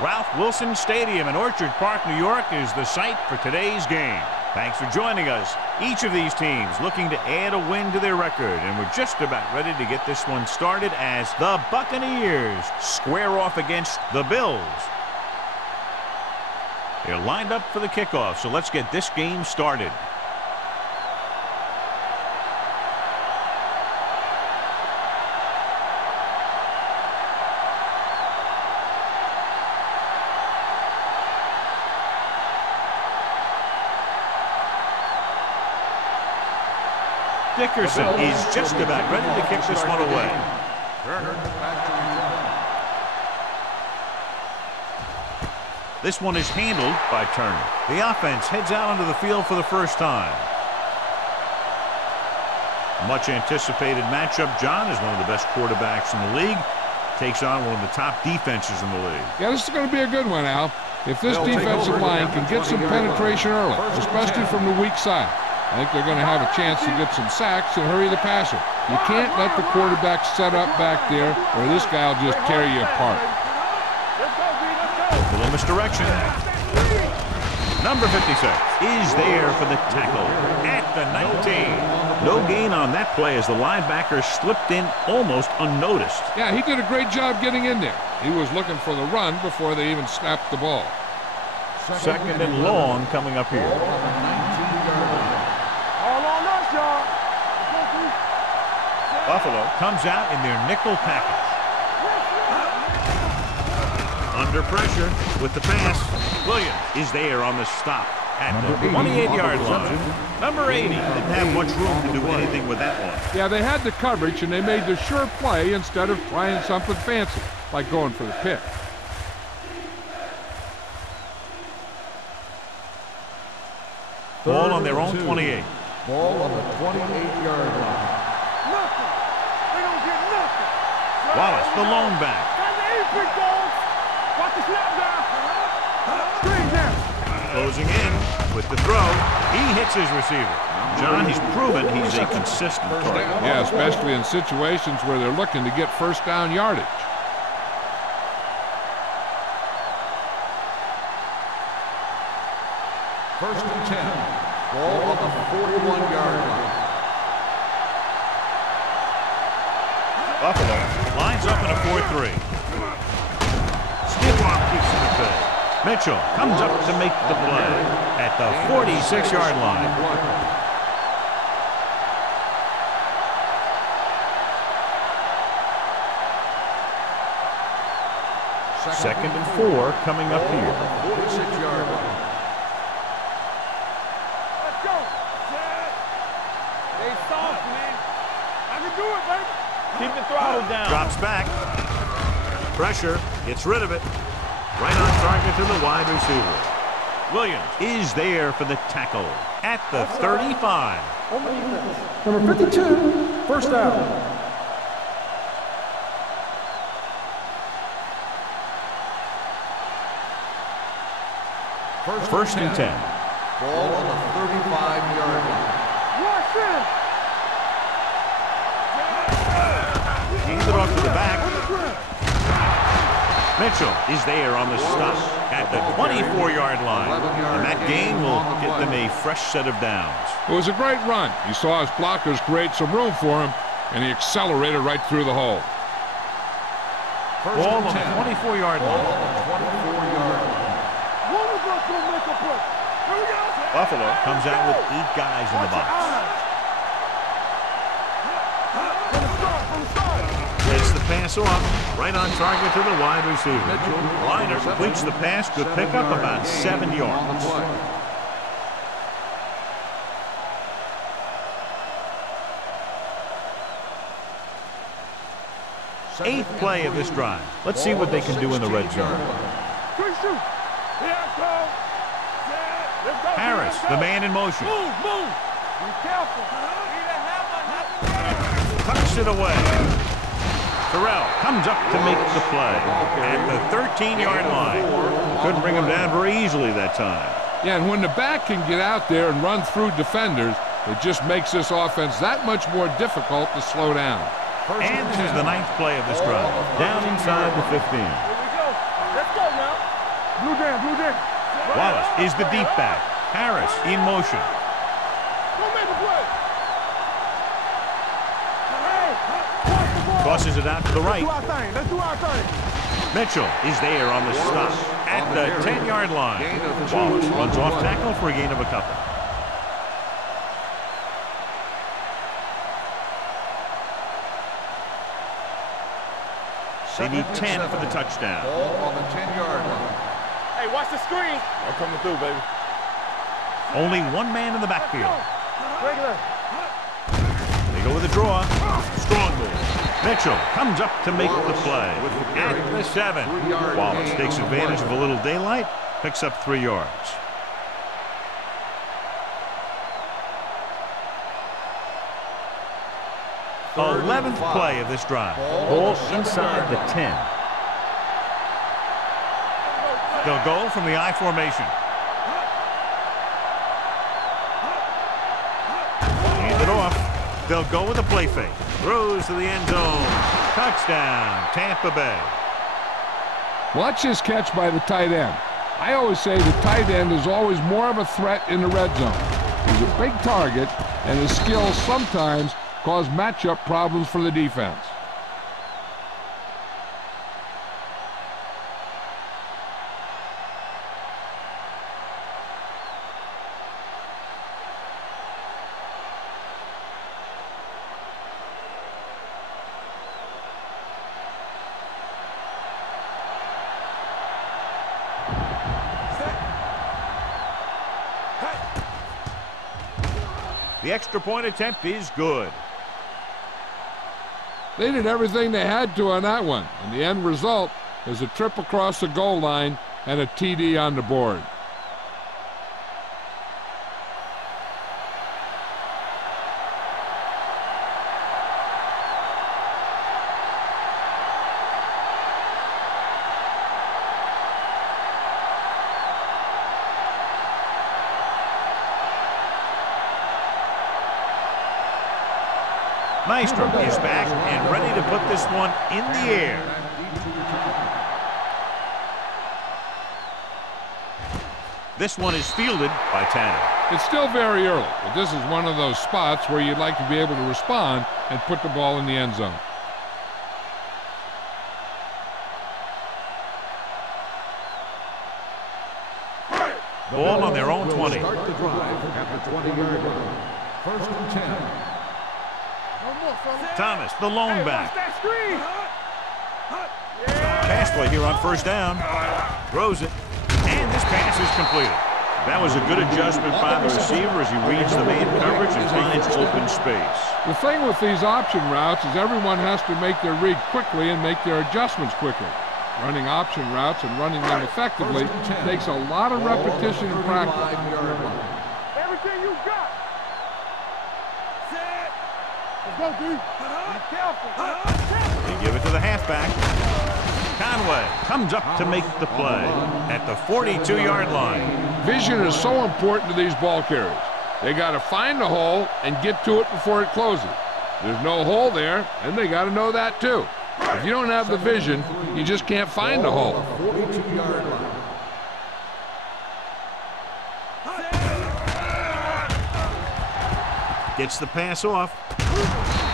Ralph Wilson Stadium in Orchard Park, New York is the site for today's game. Thanks for joining us. Each of these teams looking to add a win to their record, and we're just about ready to get this one started as the Buccaneers square off against the Bills. They're lined up for the kickoff, so let's get this game started. Dickerson is just about ready to kick this one away. This one is handled by Turner. The offense heads out onto the field for the first time. Much anticipated matchup. John is one of the best quarterbacks in the league. Takes on one of the top defenses in the league. Yeah, this is going to be a good one, Al. If this defensive line can get some penetration early, especially from the weak side, I think they're going to have a chance to get some sacks and hurry the passer. You can't let the quarterback set up back there, or this guy will just tear you apart. A little misdirection. Number 56 is there for the tackle at the 19. No gain on that play as the linebacker slipped in almost unnoticed. Yeah, he did a great job getting in there. He was looking for the run before they even snapped the ball. Second and long coming up here. Buffalo comes out in their nickel package. Under pressure with the pass. Williams is there on the stop at the 28-yard line. Number 80 didn't have much room to do anything with that one. Yeah, they had the coverage, and they made the sure play instead of trying something fancy, like going for the pick. Ball on their own 28. Ball on the 28-yard line. Wallace, the lone back. Closing in with the throw. He hits his receiver. John, he's proven he's a consistent target. Yeah, especially in situations where they're looking to get first down yardage. First and 10. Ball on the 41-yard line. Buffalo lines up in a 4-3. Stiff arm keeps him at bay. Mitchell comes up to make the play at the 46-yard line. Second and 4 coming up here. 46-yard line. Let's go. Stay soft, man. I can do it, baby. Keep the throttle down. Drops back. Pressure. Gets rid of it. Right on target to the wide receiver. Williams is there for the tackle at the 35. Number 52, first down. First and 10. Ball on the 35-yard line. Watch it. Hands it off to the back. Mitchell is there on the stop at the 24-yard line. And that gain will get them a fresh set of downs. It was a great run. He saw his blockers create some room for him, and he accelerated right through the hole. Ball on the 24-yard line. Buffalo comes out with 8 guys in the box. Gets the pass off, right on target to the wide receiver. Liner completes the pass, good pickup, about 7 yards. 8th play of this drive. Let's see what they can do in the red zone. Harris, the man in motion. Move. Be careful. Tucks it away. Terrell comes up to make the play at the 13-yard line. Couldn't bring him down very easily that time. Yeah, and when the back can get out there and run through defenders, it just makes this offense that much more difficult to slow down. And this is the 9th play of this drive. Down inside the 15. Here we go. Let's go now. Blue jam, blue jam. Wallace is the deep back. Harris in motion. Go make a play. Tosses it out to the right. Let's do our thing. Let's do our thing. Mitchell is there on the stop at the 10-yard line. Wallace runs off tackle for a gain of a couple. They need 10 for the touchdown. Ball on the 10-yard line. Hey, watch the screen. I'm coming through, baby. Only one man in the backfield. Regular. They go with a draw. Strong move. Mitchell comes up to make the play at the 7. Wallace takes advantage of a little daylight, picks up 3 yards. The 11th play of this drive. Ball inside the 10. They'll go from the I formation. Hand it off. They'll go with a play fake. Throws to the end zone. Touchdown, Tampa Bay. Watch this catch by the tight end. I always say the tight end is always more of a threat in the red zone. He's a big target, and his skills sometimes cause matchup problems for the defense. The extra point attempt is good. They did everything they had to on that one, and the end result is a trip across the goal line and a TD on the board. Nystrom is back and ready to put this one in the air. This one is fielded by Tanner. It's still very early, but this is one of those spots where you'd like to be able to respond and put the ball in the end zone. Ball on their own 20. Start the drive at the 20-yard line. 1st and 10. Thomas, the lone back. That screen. Pass play here on 1st down. Throws it. And this pass is completed. That was a good adjustment by the receiver as he reads the man coverage and finds open space. The thing with these option routes is everyone has to make their read quickly and make their adjustments quickly. Running option routes and running them effectively takes a lot of repetition and practice. Everything you got. Let's go, dude. Be careful. They give it to the halfback. Conway comes up to make the play at the 42-yard line. Vision is so important to these ball carriers. They got to find the hole and get to it before it closes. There's no hole there, and they got to know that too. If you don't have the vision, you just can't find the hole. 42-yard line. Gets the pass off.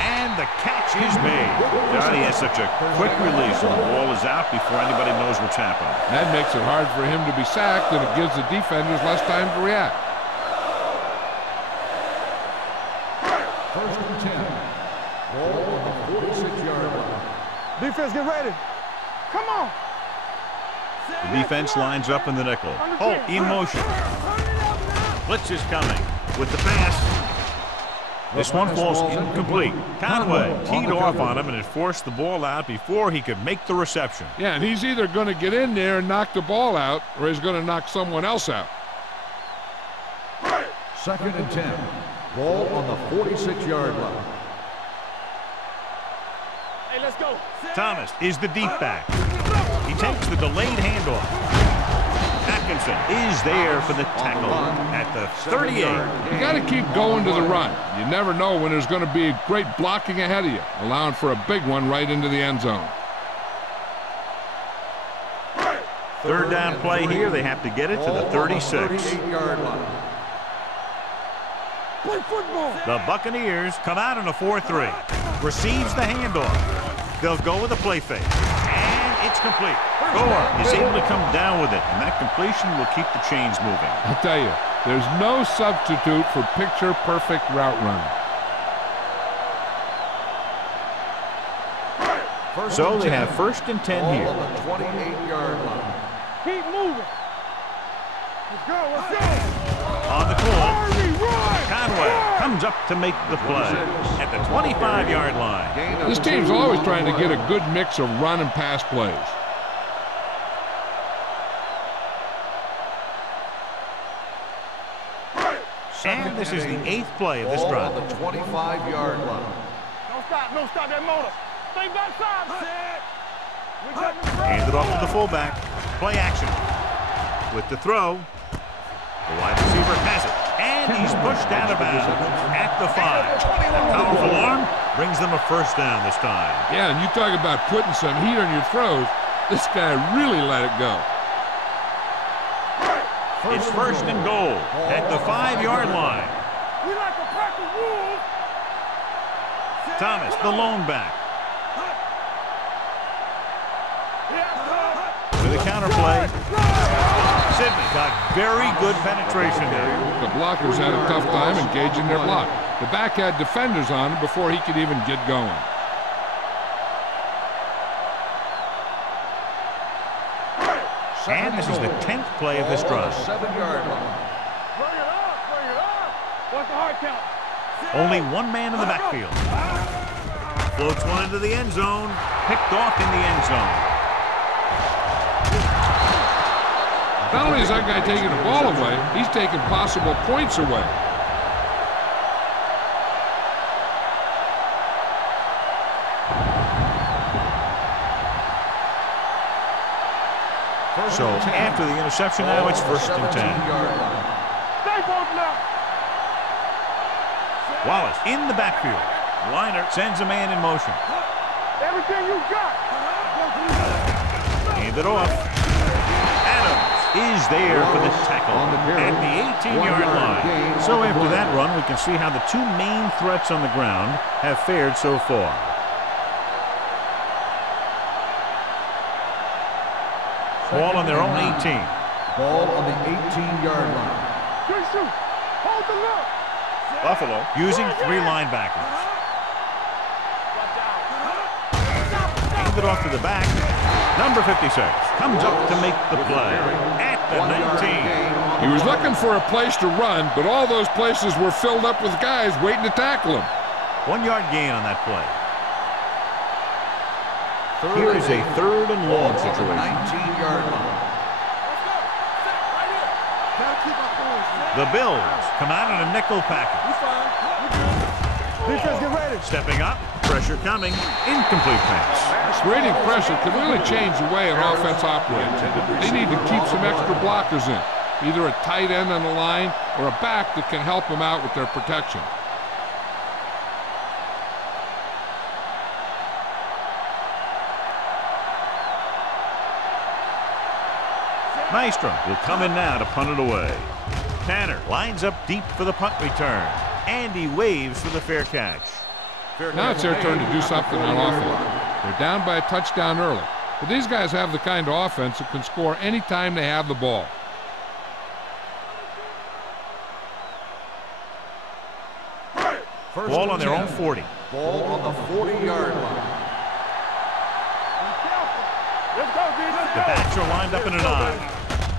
And the catch is made. Johnny has such a quick release and the ball is out before anybody knows what's happening. That makes it hard for him to be sacked, and it gives the defenders less time to react. 1st and 10. Ball on the 46-yard line. Defense, get ready. Come on. The defense lines up in the nickel. Holt in motion. Blitz is coming with the pass. This one falls incomplete. Conway teed off on him and it forced the ball out before he could make the reception. Yeah, and he's either going to get in there and knock the ball out, or he's going to knock someone else out. 2nd and 10. Ball on the 46-yard line. Hey, let's go. Thomas is the deep back. He takes the delayed handoff. Atkinson is there for the tackle at the 38. You got to keep going to the run. You never know when there's going to be great blocking ahead of you, allowing for a big one right into the end zone. Third down play here. They have to get it to the 36. 38-yard line. Play football. The Buccaneers come out in a 4-3. Receives the handoff. They'll go with a play fake. And it's complete. Gore is able to come down with it, and that completion will keep the chains moving. I'll tell you, there's no substitute for picture-perfect route running. So they have 1st and 10 here. On the 28-yard line. Keep moving. Let's go. Let's go. On the call, Harvey, run. Conway comes up to make the play at the 25-yard line. This team's always trying to get a good mix of run and pass plays. And this is the 8th play of this Ball drive. on the 25-yard line. Don't stop. Don't stop that motor. Stay backside. Hand it off to the fullback. Play action. With the throw, the wide receiver has it. And he's pushed out of bounds at the 5. That powerful arm brings them a 1st down this time. Yeah, and you talk about putting some heat on your throws. This guy really let it go. It's 1st and goal at the 5-yard line. We like a pack of wolves. Thomas, the lone back. With a counter play. Sidney got very good penetration there. The blockers had a tough time engaging their block. The back had defenders on him before he could even get going. And this is the 10th play of this drive. 7-yard line. Bring it up. Bring it up. What's the hard count? Only one man in the backfield. Floats one into the end zone. Picked off in the end zone. Not only is that guy taking the ball away, he's taking possible points away. So after the interception now, it's 1st and 10. Stay broken up. Wallace in the backfield. Weiner sends a man in motion. Everything you got. Hand it off. Adams is there for the tackle at the 18-yard line. So after that run, we can see how the 2 main threats on the ground have fared so far. Ball on their own 18. Ball on the 18-yard line. Good shoot. Hold the look. Buffalo using 3 linebackers. Hand it off to the back. Number 56 comes up to make the play at the 19. He was looking for a place to run, but all those places were filled up with guys waiting to tackle him. 1-yard gain on that play. Here is a 3rd and long situation. 19-yard line. The Bills come out in a nickel package. Defense, get ready. Stepping up, pressure coming, incomplete pass. Spreading pressure can really change the way an offense operates. They need to keep some extra blockers in, either a tight end on the line or a back that can help them out with their protection. Nystrom will come in now to punt it away. Tanner lines up deep for the punt return. And he waves for the fair catch. Now it's their turn to do something on offense. They're down by a touchdown early. But these guys have the kind of offense that can score anytime they have the ball. Ball on their own 40. Ball on the 40-yard line. Let's go, defense. The backs are lined up in an I.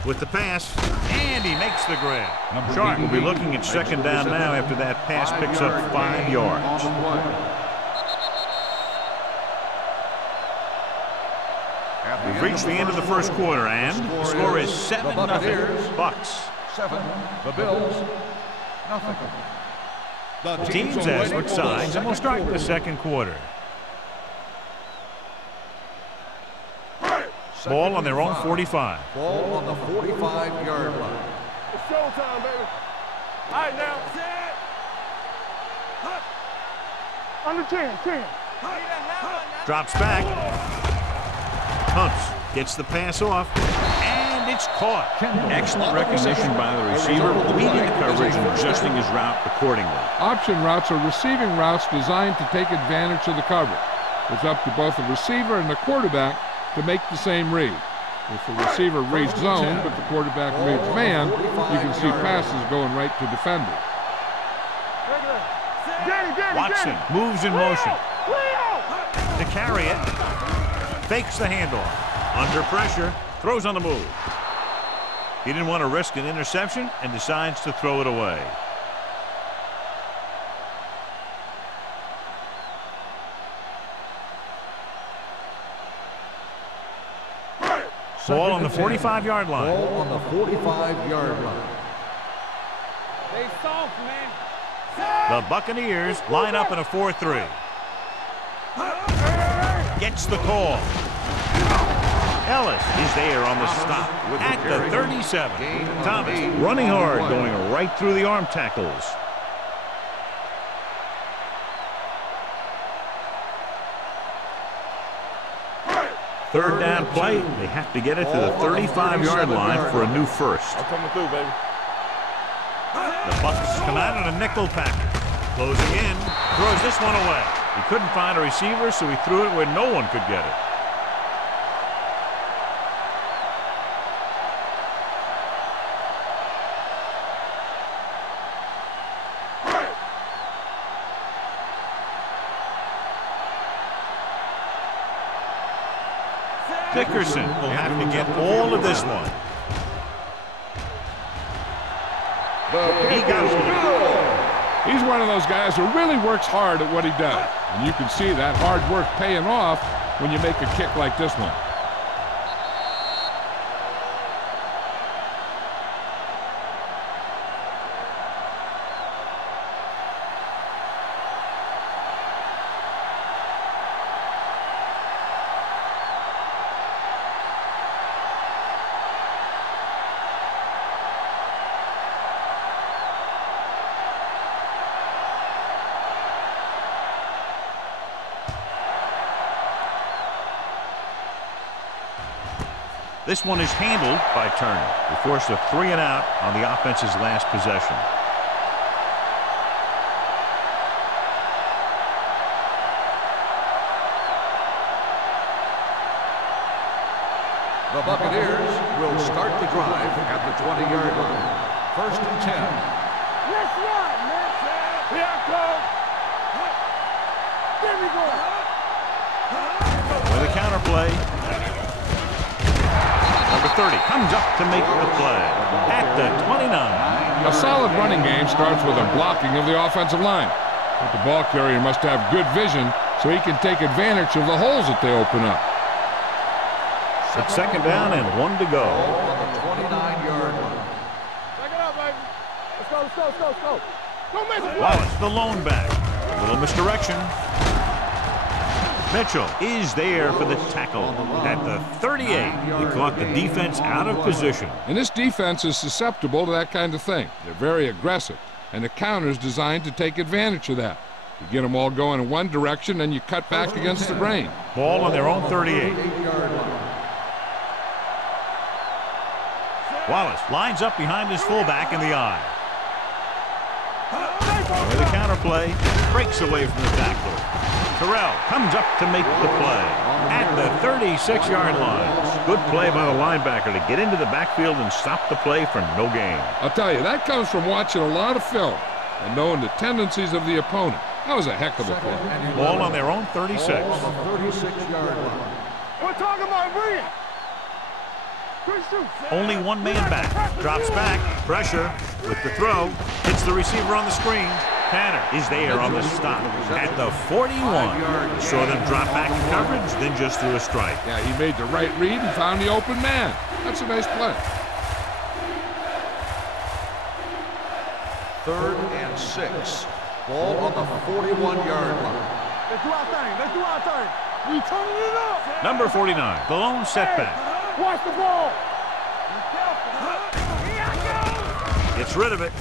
With the pass, and he makes the grab. Sharp will be looking at 2nd down now after that pass picks up 5 yards. We've reached the end of the 1st quarter, and the score is 7-0 Bucks. 7, the Bills, nothing. The teams as switch sides, and we'll start the 2nd quarter. Ball on their own 45. Ball on the 45-yard line. It's showtime, baby. All right, now. Under 10, 10. Drops back. Pumps. Gets the pass off, and it's caught. Excellent recognition by the receiver, reading the coverage and adjusting his route accordingly. Option routes are receiving routes designed to take advantage of the coverage. It's up to both the receiver and the quarterback to make the same read. If the receiver reads zone, but the quarterback reads man, you can see passes going right to defenders. Watson moves in motion. To carry it, fakes the handoff. Under pressure, throws on the move. He didn't want to risk an interception and decides to throw it away. Ball on the 45-yard line. Ball on the 45-yard line. They soft, man. The Buccaneers line up in a 4-3. Gets the call. Ellis is there on the stop at the 37. Thomas running hard, going right through the arm tackles. Third down play. They have to get it to the 35-yard line for a new first. I'm coming through, baby. The Bucs come out in a nickel package. Closing in, throws this one away. He couldn't find a receiver, so he threw it where no one could get it. Dickerson will have to get all of this one. He got one. He's one of those guys who really works hard at what he does. And you can see that hard work paying off when you make a kick like this one. This one is handled by Turner. He forced a 3 and out on the offense's last possession. The Buccaneers will start the drive at the 20-yard line. First and 10. Let's ride, man. Here I come. There we go. With a counter play. Number 30 comes up to make the play at the 29. A solid running game starts with a blocking of the offensive line. But the ball carrier must have good vision so he can take advantage of the holes that they open up. It's second down and 1 to go. On the 29-yard line. Back it up, baby. Let's go, let's go, let's go, let's go. Don't miss it. Wallace, the lone back. A little misdirection. Mitchell is there for the tackle at the 38. He caught the defense out of position. And this defense is susceptible to that kind of thing. They're very aggressive, and the counter is designed to take advantage of that. You get them all going in one direction, and you cut back against the grain. Ball on their own 38. Wallace lines up behind his fullback in the eye. With a counter play, breaks away from the tackler. Terrell comes up to make the play at the 36-yard line. Good play by the linebacker to get into the backfield and stop the play for no gain. I'll tell you, that comes from watching a lot of film and knowing the tendencies of the opponent. That was a heck of a play. Ball on their own 36. On the 36-yard line. We're talking about bringing. Only one man back. Drops back. Pressure with the throw. Hits the receiver on the screen. Tanner is there on the stop at the 41. Saw them drop back in coverage, then just threw a strike. Yeah, he made the right read and found the open man. That's a nice play. 3rd and 6. Ball on the 41-yard line. Let's do our thing. Let's do our thing. We turning it up. Number 49, the lone setback. Watch the ball. Gets rid of it.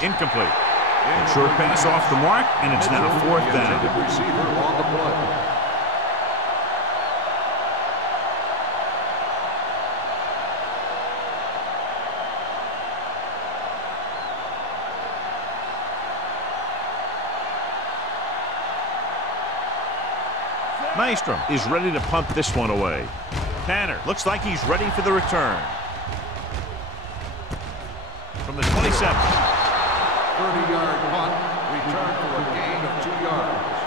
Incomplete. A short pass off the mark, and it's now 4th down. Receiver on the play. Nystrom is ready to punt this one away. Tanner looks like he's ready for the return. From the 27. 30-yard punt, return for a gain of 2 yards.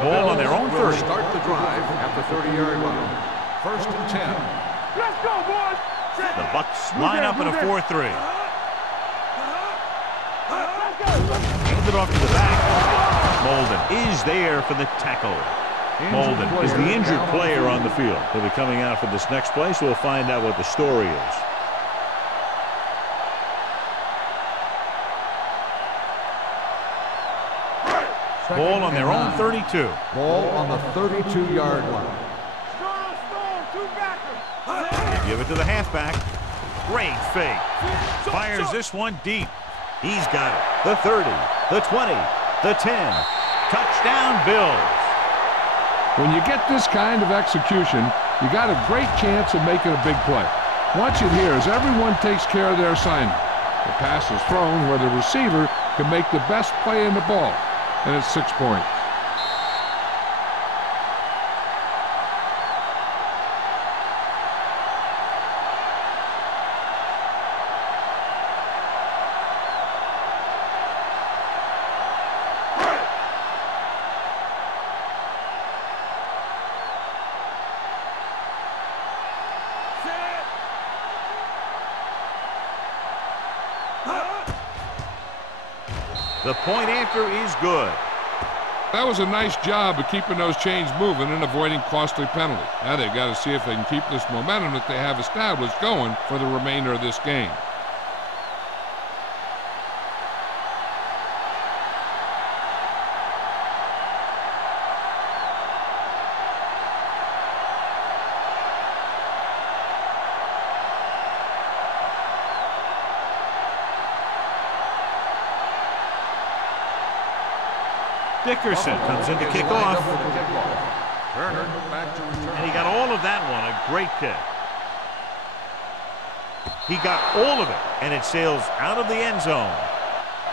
Ball on their own 30. Start the drive at the 30-yard line. 1st and 10. Let's go, boys. The Bucks line up in a 4-3. Handed off to the back. Molden is there for the tackle. Molden is the injured player on the field. He'll be coming out for this next play, so we'll find out what the story is. Ball on their own 32. Ball on the 32-yard line. They give it to the halfback. Great fake. Fires this one deep. He's got it. The 30, the 20, the 10. Touchdown, Bills. When you get this kind of execution, you got a great chance of making a big play. Watch it here as everyone takes care of their assignment. The pass is thrown where the receiver can make the best play in the ball, and it's 6 points. The point after is good. That was a nice job of keeping those chains moving and avoiding costly penalties. Now they've got to see if they can keep this momentum that they have established going for the remainder of this game. Dickerson comes in to kick off. Turner back to return. And he got all of that one. A great kick. He got all of it, and it sails out of the end zone.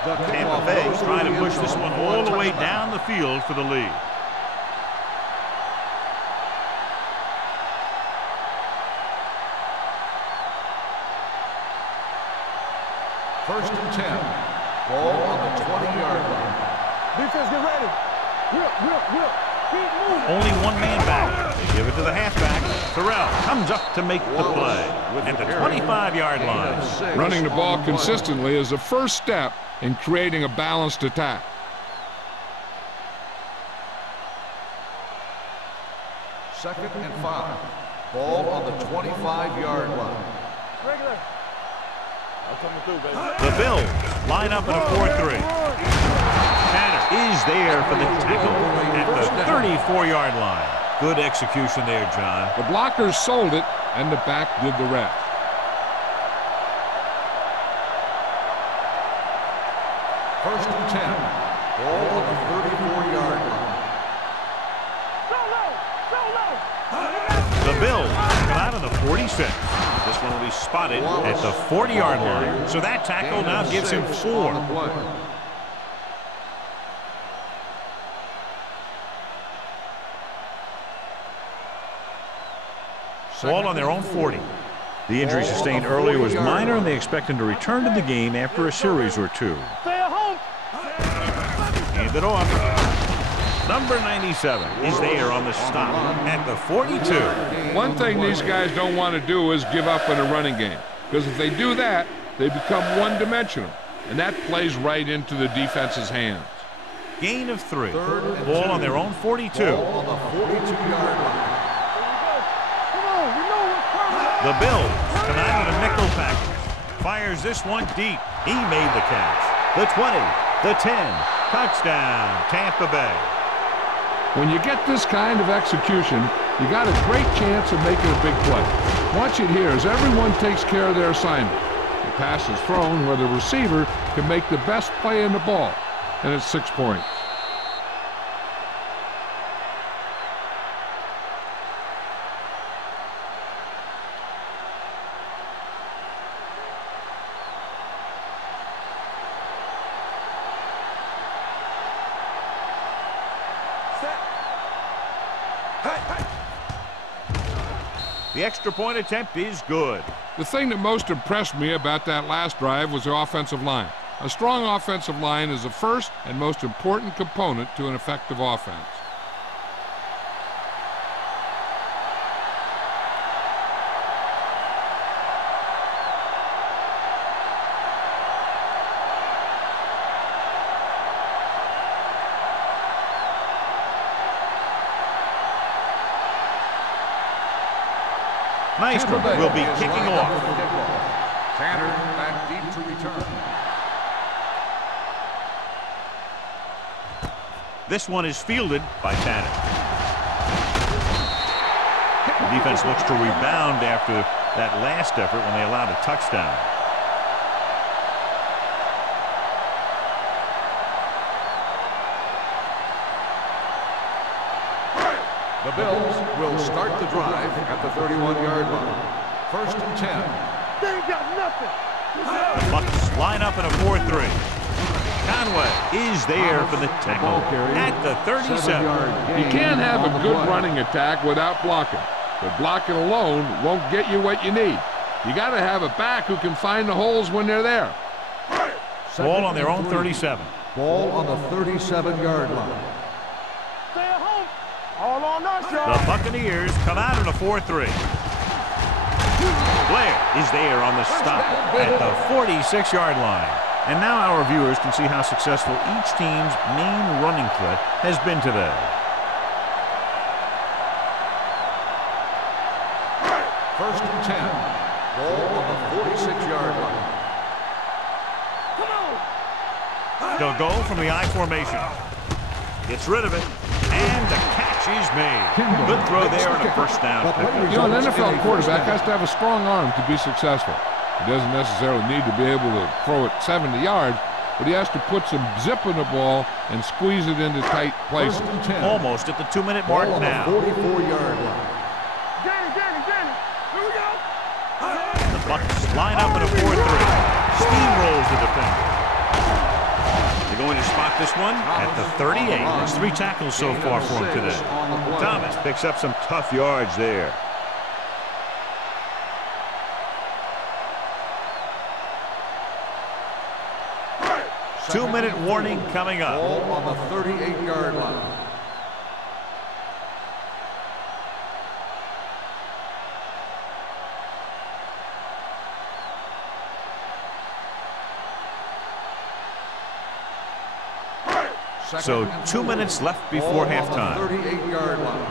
Tampa Bay trying to push this one all the way down the field for the lead. First and 10. Ball on the 20-yard line. Defense, get ready. Whip. Keep moving. Only one man back. They give it to the halfback. Terrell comes up to make the play at the 25-yard line. Running the ball consistently is the first step in creating a balanced attack. Second and 5. Ball on the 25-yard line. Regular. I'm coming through, baby. The Bills line up in a 4-3. Tanner is there for the tackle at the 34-yard line. Good execution there, John. The blockers sold it, and the back did the rest. First and 10. Ball on the 34-yard line. The Bills come out on the 46. This one will be spotted at the 40-yard line. So that tackle now gives him 4. Ball on their own 40. The injury sustained earlier was minor, and they expect him to return to the game after a series or 2. Stay at home. Hand it off. Number 97 is there on the stop at the 42. One thing these guys don't want to do is give up in a running game, because if they do that, they become one-dimensional, and that plays right into the defense's hands. Gain of 3. Ball on their own 42. Ball on the 42-yard line. The Bills come out with a nickel package. Fires this one deep. He made the catch. The 20, the 10. Touchdown, Tampa Bay. When you get this kind of execution, you got a great chance of making a big play. Watch it here as everyone takes care of their assignment. The pass is thrown where the receiver can make the best play in the ball, and it's 6 points. The extra point attempt is good. The thing that most impressed me about that last drive was the offensive line. A strong offensive line is the first and most important component to an effective offense. Maestro will be kicking off. Tanner back deep to return. This one is fielded by Tanner. The defense looks to rebound after that last effort when they allowed a touchdown. The Bills will start the drive at the 31-yard line. 1st and 10. They ain't got nothing. The Bucs line up in a 4-3. Conway is there for the tackle at the 37. You can't have a good running attack without blocking, but blocking alone won't get you what you need. You got to have a back who can find the holes when they're there. Ball on their own 37. Ball on the 37-yard line. Stay at home. All on us, The y'all. Buccaneers come out in a 4-3. Blair is there on the stop at the 46-yard line. And now our viewers can see how successful each team's main running threat has been today. First and 10. Ball on the 46-yard line. They'll go from the I formation. Gets rid of it. And the catch is made. Good throw there and a first down pickup. You know, an NFL quarterback has to have a strong arm to be successful. He doesn't necessarily need to be able to throw it 70 yards, but he has to put some zip in the ball and squeeze it into tight places. Almost at the 2-minute mark now. 44-yard line. Danny. Here we go. The Bucs line up in a 4-3. Steamrolls the defender. They're going to spot this one at the 38. There's 3 tackles so far for him today. Thomas picks up some tough yards there. Two-minute warning coming up. Ball on the 38-yard line. So 2 minutes left before halftime. 38-yard line.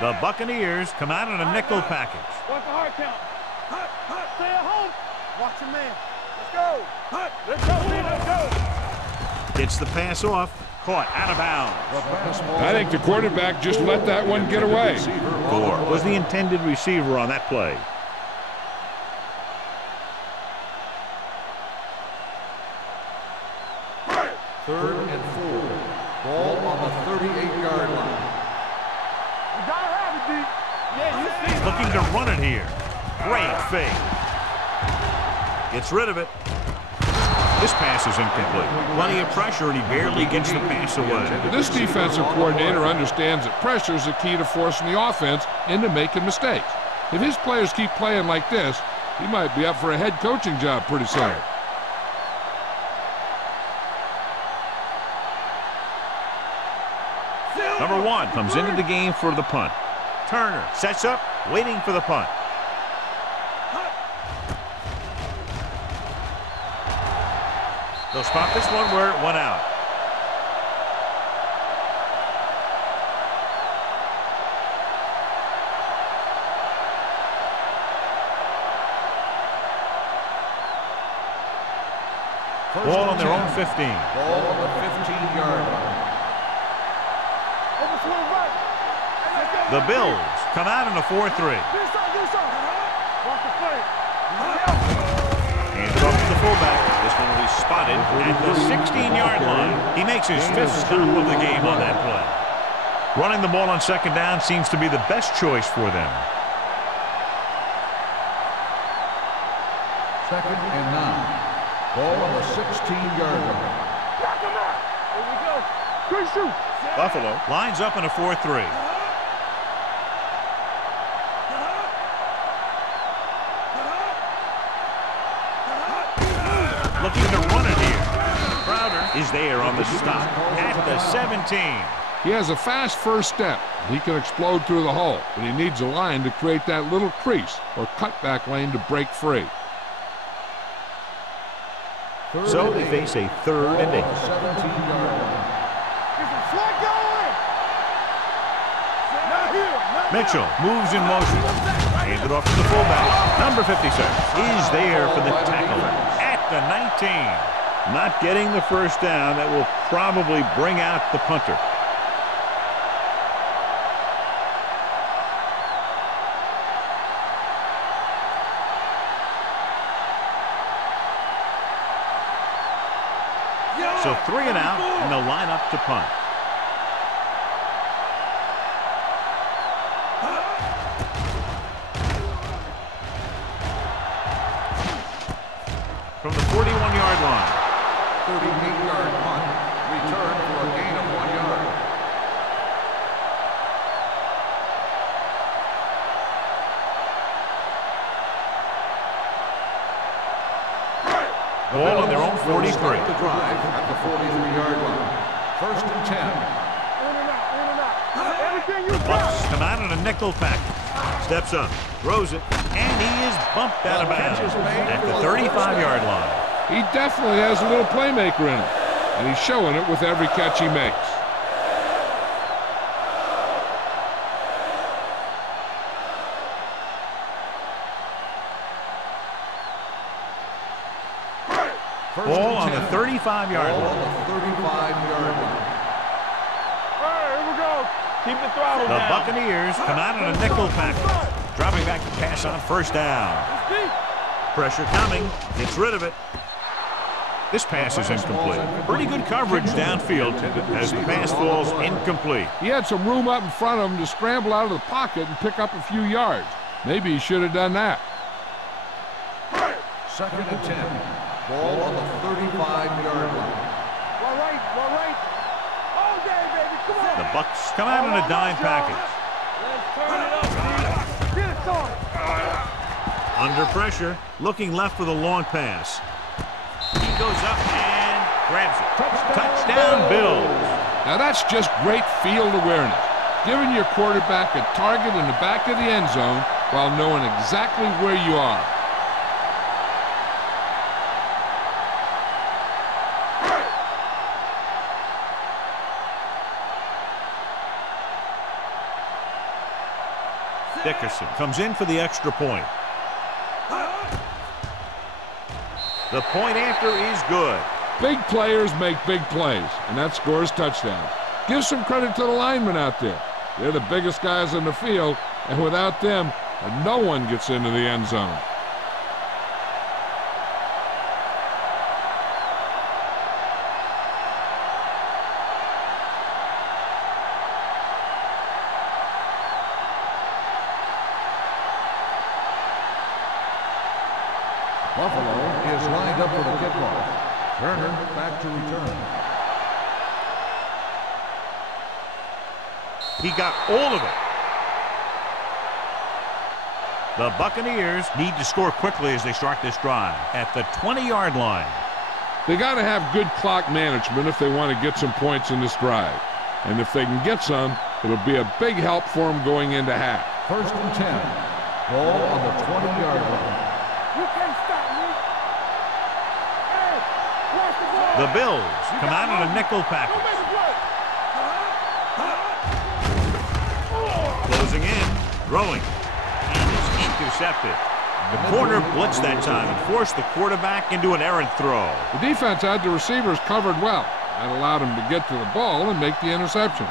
The Buccaneers come out in a nickel package. What's the hard count? Stay at home. Watch your man. Let's go. Let's go. Gets the pass off. Caught out of bounds. I think the quarterback just let that one get away. Gore was the intended receiver on that play. Third and 4. Ball on the 38-yard line. You gotta have it, D. Yeah, you see it. Looking to run it here. Great fake. Gets rid of it. This pass is incomplete. Plenty of pressure, and he barely gets the pass away. This defensive coordinator understands that pressure is the key to forcing the offense into making mistakes. If his players keep playing like this, he might be up for a head coaching job pretty soon. Number 1 comes into the game for the punt. Turner sets up, waiting for the punt. They'll spot this one where it went out. Ball on their own 15. Ball on the 15-yard line. Overswing right. The Bills come out in a 4-3. Do something. Watch the play. Hands it off to the fullback. This one will be spotted at the 16-yard line. He makes his 5th stop of the game on that play. Running the ball on 2nd down seems to be the best choice for them. 2nd and 9. Ball on the 16-yard line. Knock him out. Here we go. Good shoot. Buffalo lines up in a 4-3. Looking to run it here. Crowder is there on the stop at the 17. He has a fast first step. He can explode through the hole, but he needs a line to create that little crease or cutback lane to break free. So they face a 3rd and 8. 17-yard line. Mitchell moves in motion. Handed off to the fullback. Number 56 is there for the tackle at the 19. Not getting the first down. That will probably bring out the punter. So 3 and out, and they'll line up to punt. From the 41-yard line. 38-yard punt. Return for a gain of 1 yard. Ball on their own 43. Start the drive at the 43-yard line. 1st and 10. In and out, in and out. Everything you Bucks got. come out in a nickel package. Steps up, throws it, and he is bumped out of bounds at the 35-yard line. He definitely has a little playmaker in him, and he's showing it with every catch he makes. Ball on the 35-yard Ball line. on the 35-yard line. All right, here we go. Keep the throttle The down. Buccaneers come out in a nickel package. Dropping back to pass on 1st down. It's deep. Pressure coming. Gets rid of it. This pass is incomplete. Pretty good coverage downfield as the pass falls incomplete. He had some room up in front of him to scramble out of the pocket and pick up a few yards. Maybe he should have done that. 2nd and 10. Ball on the 35-yard line. Well, right. All day, baby. Come on. The Bucks come out in a dime package. Let's turn it up, dude. Get it on. Under pressure, looking left for the long pass. He goes up and grabs it. Touchdown, Bills. Now that's just great field awareness, giving your quarterback a target in the back of the end zone while knowing exactly where you are. Dickerson comes in for the extra point. The point after is good. Big players make big plays, and that scores touchdowns. Give some credit to the linemen out there. They're the biggest guys in the field, and without them, no one gets into the end zone. Buffalo is lined up for the kickoff. Turner back to return. He got all of it. The Buccaneers need to score quickly as they start this drive at the 20-yard line. They got to have good clock management if they want to get some points in this drive. And if they can get some, it'll be a big help for them going into half. 1st and 10. Ball on the 20-yard line. You can't stop me. Hey, watch the ball. The Bills come out in a nickel package. Don't make it work. Closing in, throwing, and is intercepted. The corner blitzed that time and forced the quarterback into an errant throw. The defense had the receivers covered well. That allowed him to get to the ball and make the interception.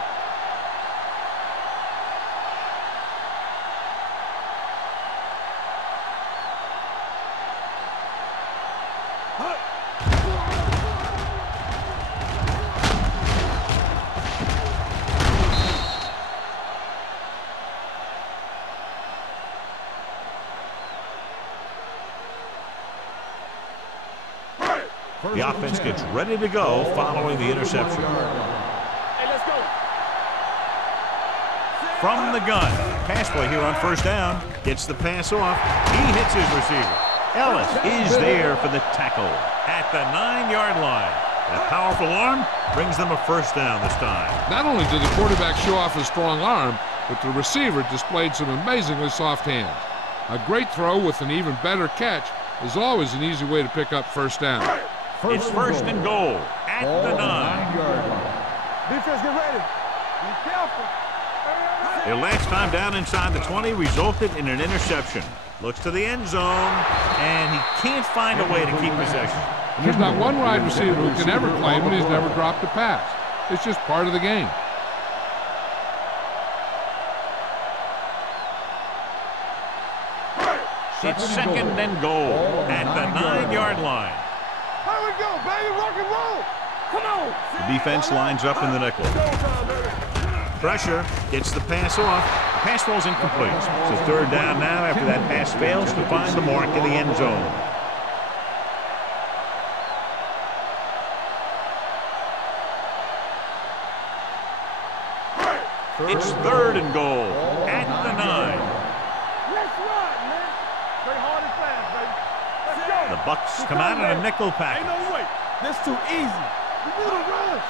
The offense gets ready to go following the interception. from the gun. Pass play here on first down. Gets the pass off. He hits his receiver. Ellis is there for the tackle at the 9-yard line. That powerful arm brings them a first down this time. Not only did the quarterback show off his strong arm, but the receiver displayed some amazingly soft hands. A great throw with an even better catch is always an easy way to pick up first down. It's first and goal at the 9-yard line. Defense, get ready. Be careful. Their last time down inside the 20 resulted in an interception. Looks to the end zone, and he can't find a way to keep possession. And there's not one wide receiver who can ever claim that he's never dropped a pass. It's just part of the game. It's second and goal at the 9-yard line. Here we go, baby. Rock and roll. Come on. The defense lines up in the nickel. Pressure, gets the pass off. The pass ball's incomplete. It's a third down now after that pass fails to find the mark in the end zone. It's third and goal at the 9. Let's run, man. Play hard and fast, baby. Let's go. The Bucks come out in a nickel package. Ain't no way. That's too easy. We need a rush.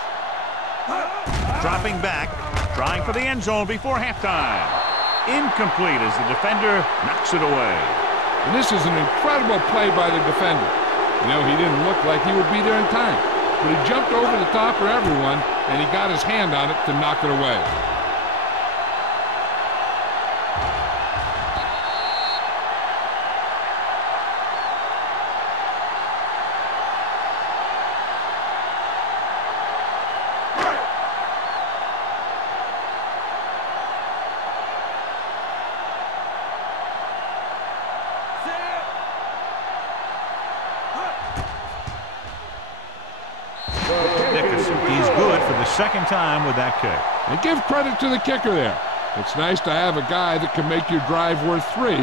Dropping back, trying for the end zone before halftime. Incomplete as the defender knocks it away. And this is an incredible play by the defender. You know, he didn't look like he would be there in time, but he jumped over the top of everyone, and he got his hand on it to knock it away. Second time with that kick. And give credit to the kicker there. It's nice to have a guy that can make your drive worth 3,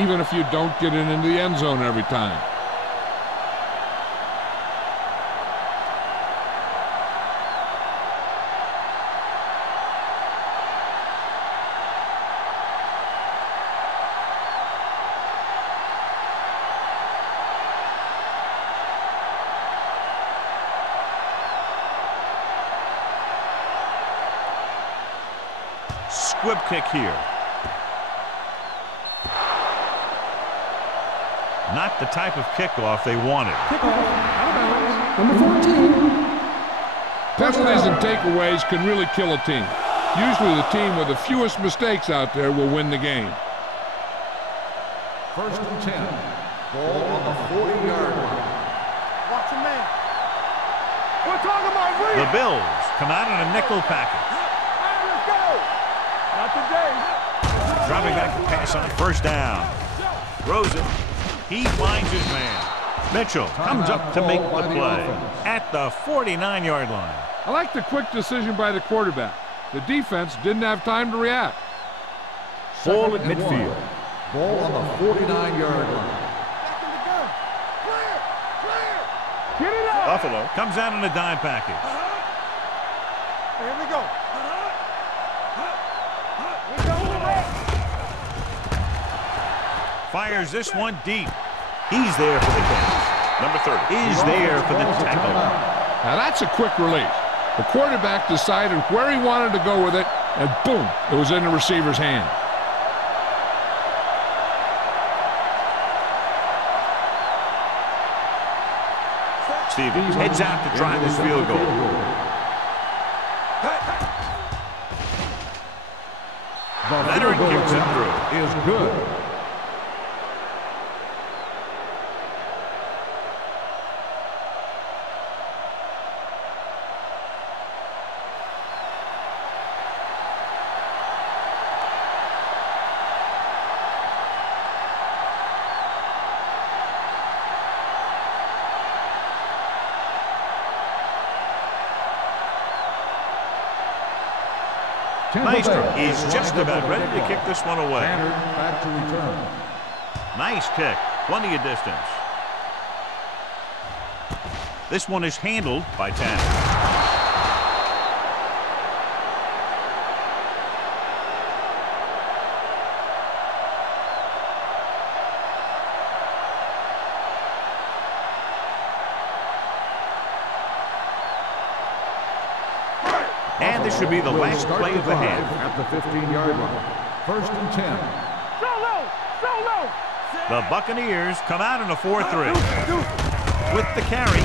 even if you don't get it into the end zone every time. Squib kick here. Not the type of kickoff they wanted. Kickoff, out of bounds, number 14. Penalties and takeaways can really kill a team. Usually the team with the fewest mistakes out there will win the game. First and 10. Ball on the 40-yard line. Watch your man. We're talking about read. The Bills come out in a nickel package. Let's go. Not today. Dropping back to pass on first down. Throws it. He finds his man. Mitchell comes up to make the play at the 49-yard line. I like the quick decision by the quarterback. The defense didn't have time to react. Ball at midfield. Ball on the 49-yard line. Back in the gun. Clear. Clear. Get it up. Buffalo comes out in a dime package. Here we go. Fires this one deep. He's there for the catch. Number 30 is there for the tackle. Now that's a quick release. The quarterback decided where he wanted to go with it, and boom, it was in the receiver's hand. Stevens heads out to try this field goal. Veteran kicks it through. Is good. Meister is just about ready to kick this one away. Back to return. Nice kick. Plenty of distance. This one is handled by Tanner. And this should be the last play of the half. At the 15-yard line. 1st and 10. The Buccaneers come out in a 4-3. With the carry,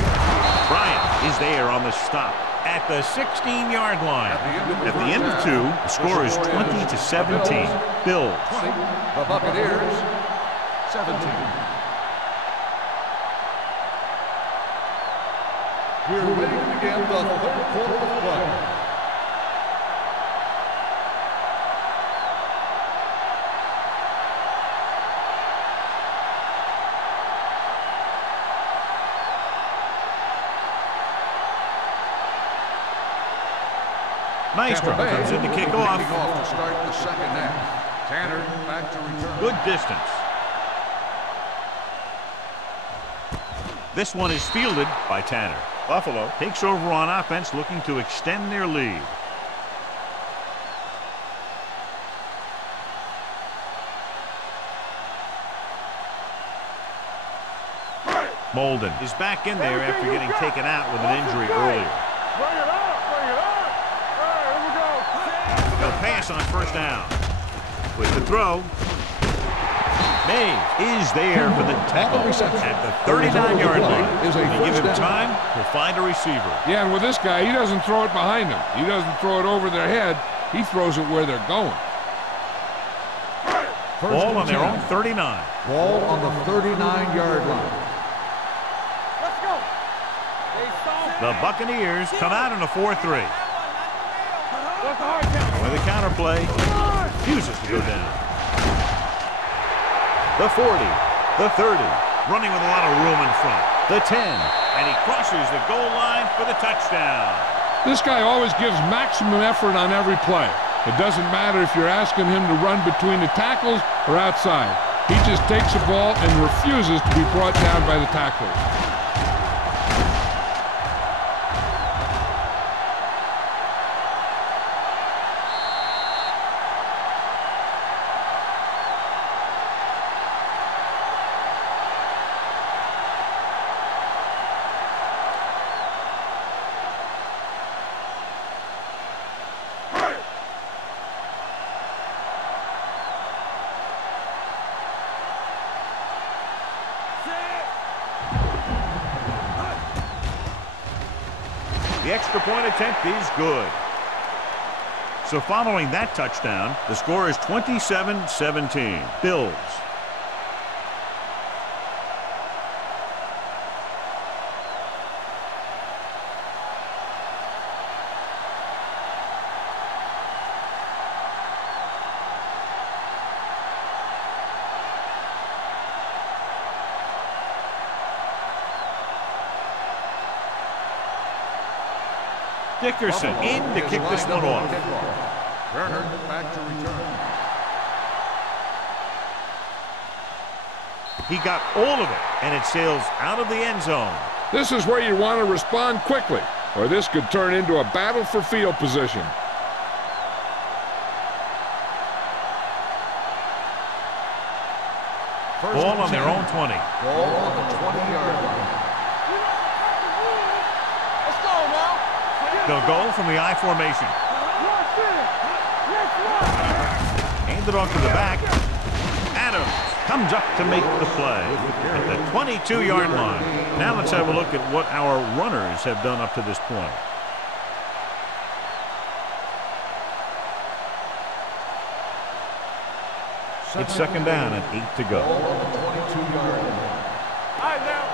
Bryant is there on the stop at the 16-yard line. At the end of 2, the score is 20-17. Bills. 20. The Buccaneers, 17. We're ready to begin the 3rd quarter of play. Maestro comes in to kick off. To start the 2nd half. Tanner back to return. Good distance. This one is fielded by Tanner. Buffalo takes over on offense, looking to extend their lead. Molden is back in there after getting taken out with an injury earlier. Bring it up, bring it up. All right, here we go. They'll pass on 1st down. With the throw, Mays is there for the tackle at the 39-yard line. They give him time to find a receiver. Yeah, and with this guy, he doesn't throw it behind him. He doesn't throw it over their head. He throws it where they're going. Ball on their own 39. Ball on the 39-yard line. Let's go. The Buccaneers come out in a 4-3. What's the hard count? With a counter play, refuses to go down. The 40, the 30, running with a lot of room in front. The 10, and he crosses the goal line for the touchdown. This guy always gives maximum effort on every play. It doesn't matter if you're asking him to run between the tackles or outside. He just takes the ball and refuses to be brought down by the tacklers. The extra point attempt is good. So following that touchdown, the score is 27-17. Bills. Dickerson in to kick this one off. Turner back to return. He got all of it, and it sails out of the end zone. This is where you want to respond quickly, or this could turn into a battle for field position. Ball on their own 20. Ball on the 20-yard line. Let's go now. They'll go from the I formation. Hand it off to the back. Adams comes up to make the play at the 22-yard line. Now let's have a look at what our runners have done up to this point. It's 2nd down and 8 to go. Ball on the 22-yard line. All right, now.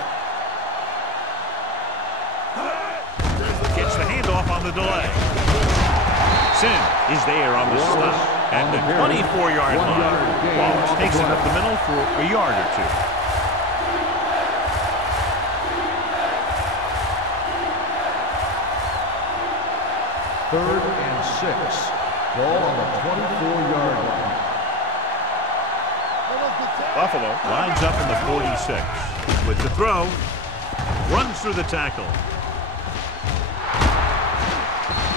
Gets the handoff on the delay. Sim is there on the stop at the 24-yard line. Wallace takes it up the middle for a yard or two. Third and 6. Ball on the 24-yard line. Buffalo lines up in the 46. With the throw, runs through the tackle.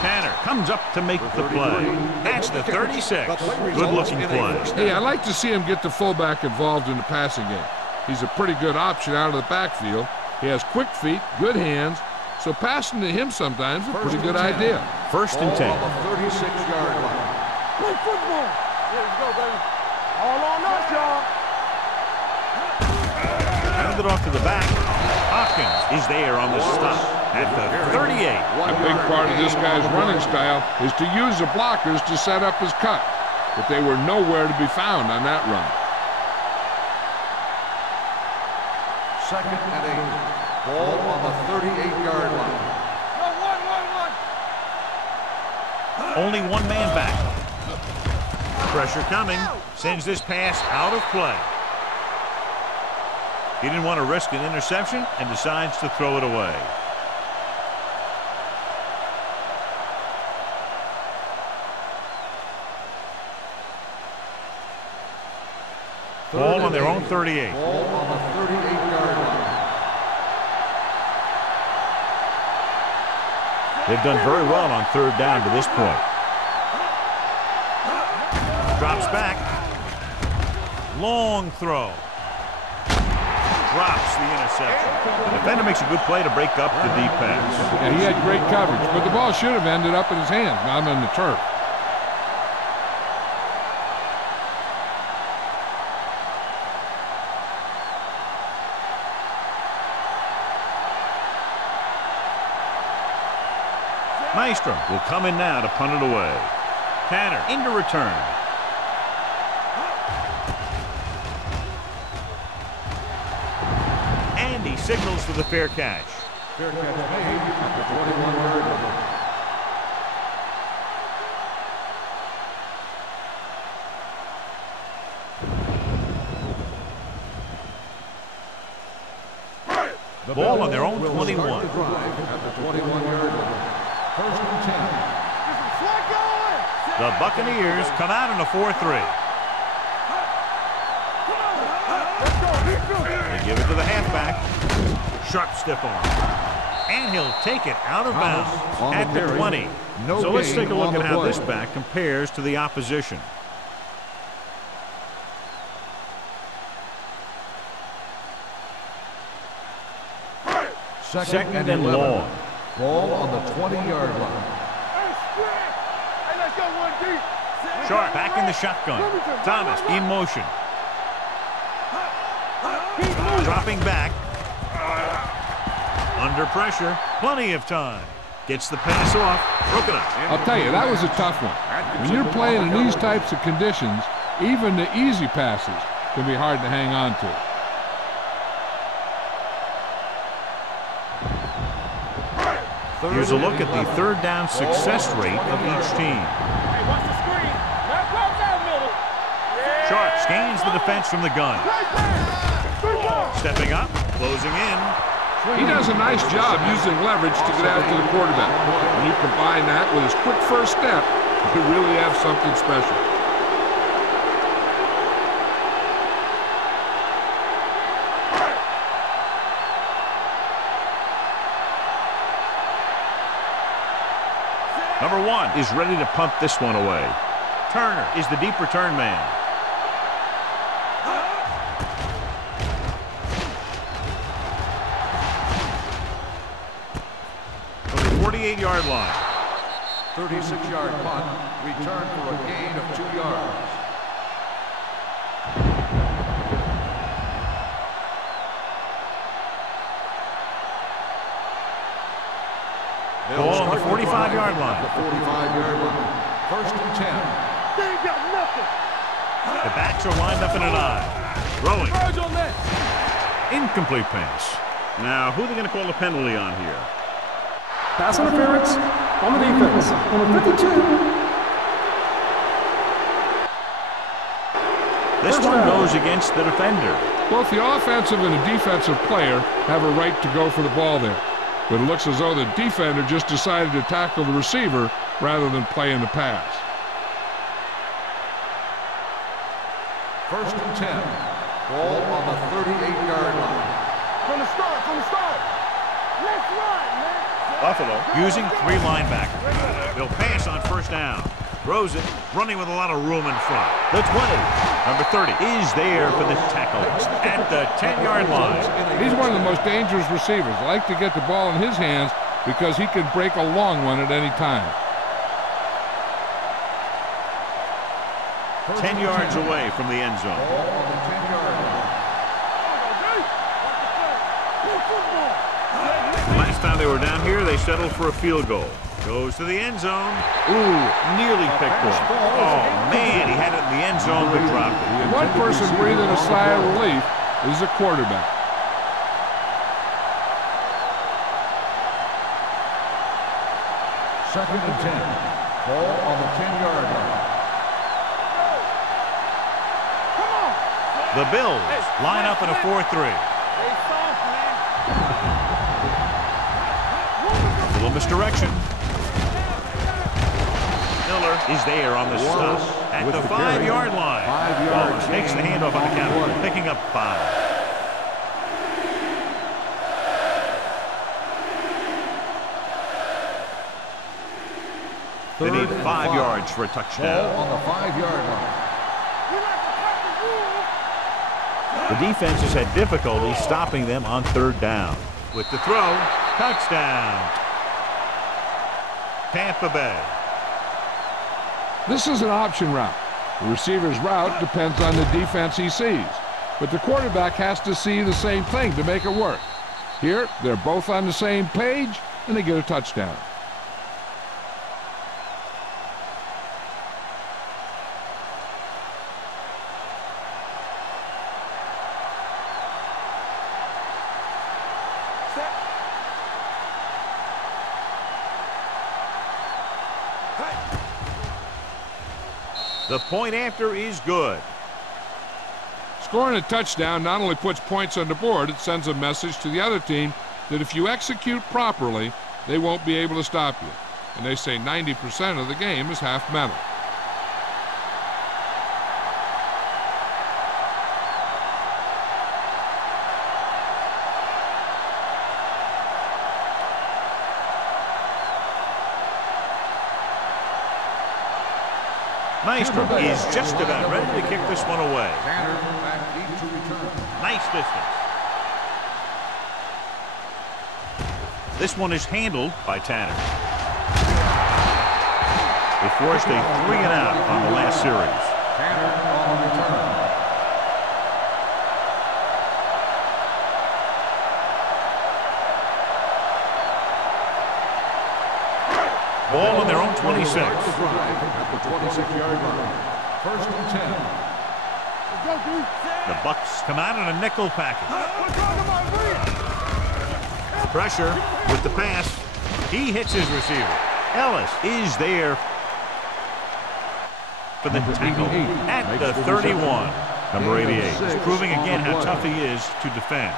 Tanner comes up to make the play. That's the 36. Good-looking play. Hey, I like to see him get the fullback involved in the passing game. He's a pretty good option out of the backfield. He has quick feet, good hands, so passing to him sometimes is a pretty good idea. First and 10. On the 36-yard line. Play football. Here we go, baby. All on us, y'all. Hand it off to the back. Hopkins is there on the stop at the 38. A big part of this guy's running style is to use the blockers to set up his cut, but they were nowhere to be found on that run. Second and 8. Ball on the 38-yard line. Only one man back. Pressure coming. Sends this pass out of play. He didn't want to risk an interception and decides to throw it away. Ball on their own 38. Ball on the 38-yard line. They've done very well on third down to this point. Drops back. Long throw. Drops the interception. The defender makes a good play to break up the deep pass. Yeah, he had great coverage, but the ball should have ended up in his hands, not on the turf. Maestro will come in now to punt it away. Tanner into return. And he signals for the fair catch. Fair catch made at the 21-yard line. The ball on their own 21. At the 21-yard line. First and 10. The Buccaneers come out in a 4-3. They give it to the halfback. Sharp stiff arm. And he'll take it out of bounds at the 20. So let's take a look at how this back compares to the opposition. Second and long. Ball on the 20-yard line. Sharp back in the shotgun. Thomas in motion. Dropping back. Under pressure. Plenty of time. Gets the pass off. Broken up. I'll tell you, that was a tough one. When you're playing in these types of conditions, even the easy passes can be hard to hang on to. Here's a look at the third down success rate of each team. Sharp scans the defense from the gun. Stepping up, closing in. He does a nice job using leverage to get out to the quarterback. When you combine that with his quick first step, you really have something special. Number 1 is ready to punt this one away. Turner is the deep return man. From the 48-yard line. 36-yard punt. Return for a gain of 2 yards. Ball on the 45-yard line. The 45-yard line. First and 10. They ain't got nothing. The backs are lined up in an eye. Throwing. Incomplete pass. Now, who are they going to call the penalty on here? Pass interference on the defense. Number 52. This one goes against the defender. Both the offensive and the defensive player have a right to go for the ball there. But it looks as though the defender just decided to tackle the receiver rather than play in the pass. First and 10. Ball on the 38-yard line. From the start. Let's run, man. Buffalo using 3 linebackers. They'll pass on first down. Throws it, running with a lot of room in front. The 20. Number 30 is there for the tackle at the 10-yard line. He's one of the most dangerous receivers. Like to get the ball in his hands because he can break a long one at any time. 10 yards away from the end zone. Ball on the 10-yard line. Last time they were down here, they settled for a field goal. Goes to the end zone. Ooh, nearly picked off. Oh, man, he had it in the end zone but dropped it. One person breathing a sigh of relief is the quarterback. Second and 10. Ball on the 10-yard line. The Bills line up in a 4-3. A little misdirection. Miller is there on the stop at the 5-yard line. 5 yards. Takes the handoff on the counter, picking up 5. They need 5 yards for a touchdown. Ball on the 5-yard line. The defense has had difficulty stopping them on 3rd down. With the throw, touchdown. Tampa Bay. This is an option route. The receiver's route depends on the defense he sees, but the quarterback has to see the same thing to make it work. Here, they're both on the same page, and they get a touchdown. The point after is good. Scoring a touchdown not only puts points on the board, it sends a message to the other team that if you execute properly, they won't be able to stop you. And they say 90% of the game is half mental. Nystrom is just about ready to kick this one away. Tanner back deep to return. Nice distance. This one is handled by Tanner. They forced a 3-and-out on the last series. Tanner on the return. Ball on their own 26. At the 26-yard line. First and 10. The Bucks come out in a nickel package. Pressure with the pass. He hits his receiver. Ellis is there for the tackle at the 31. Number 88 is proving again how tough he is to defend.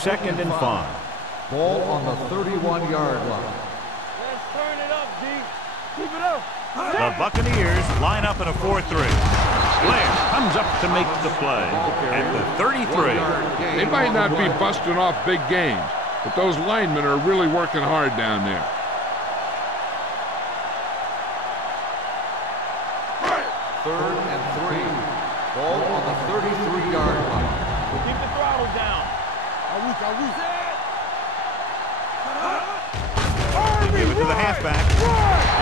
Second and 5. Ball on the 31-yard line. Let's turn it up, D. Keep it up. The Buccaneers line up in a 4-3. Blair comes up to make the play at the 33. They might not be busting off big games, but those linemen are really working hard down there. Third and 3. Ball on the 33-yard line. Keep the throttle down. Give it to the halfback.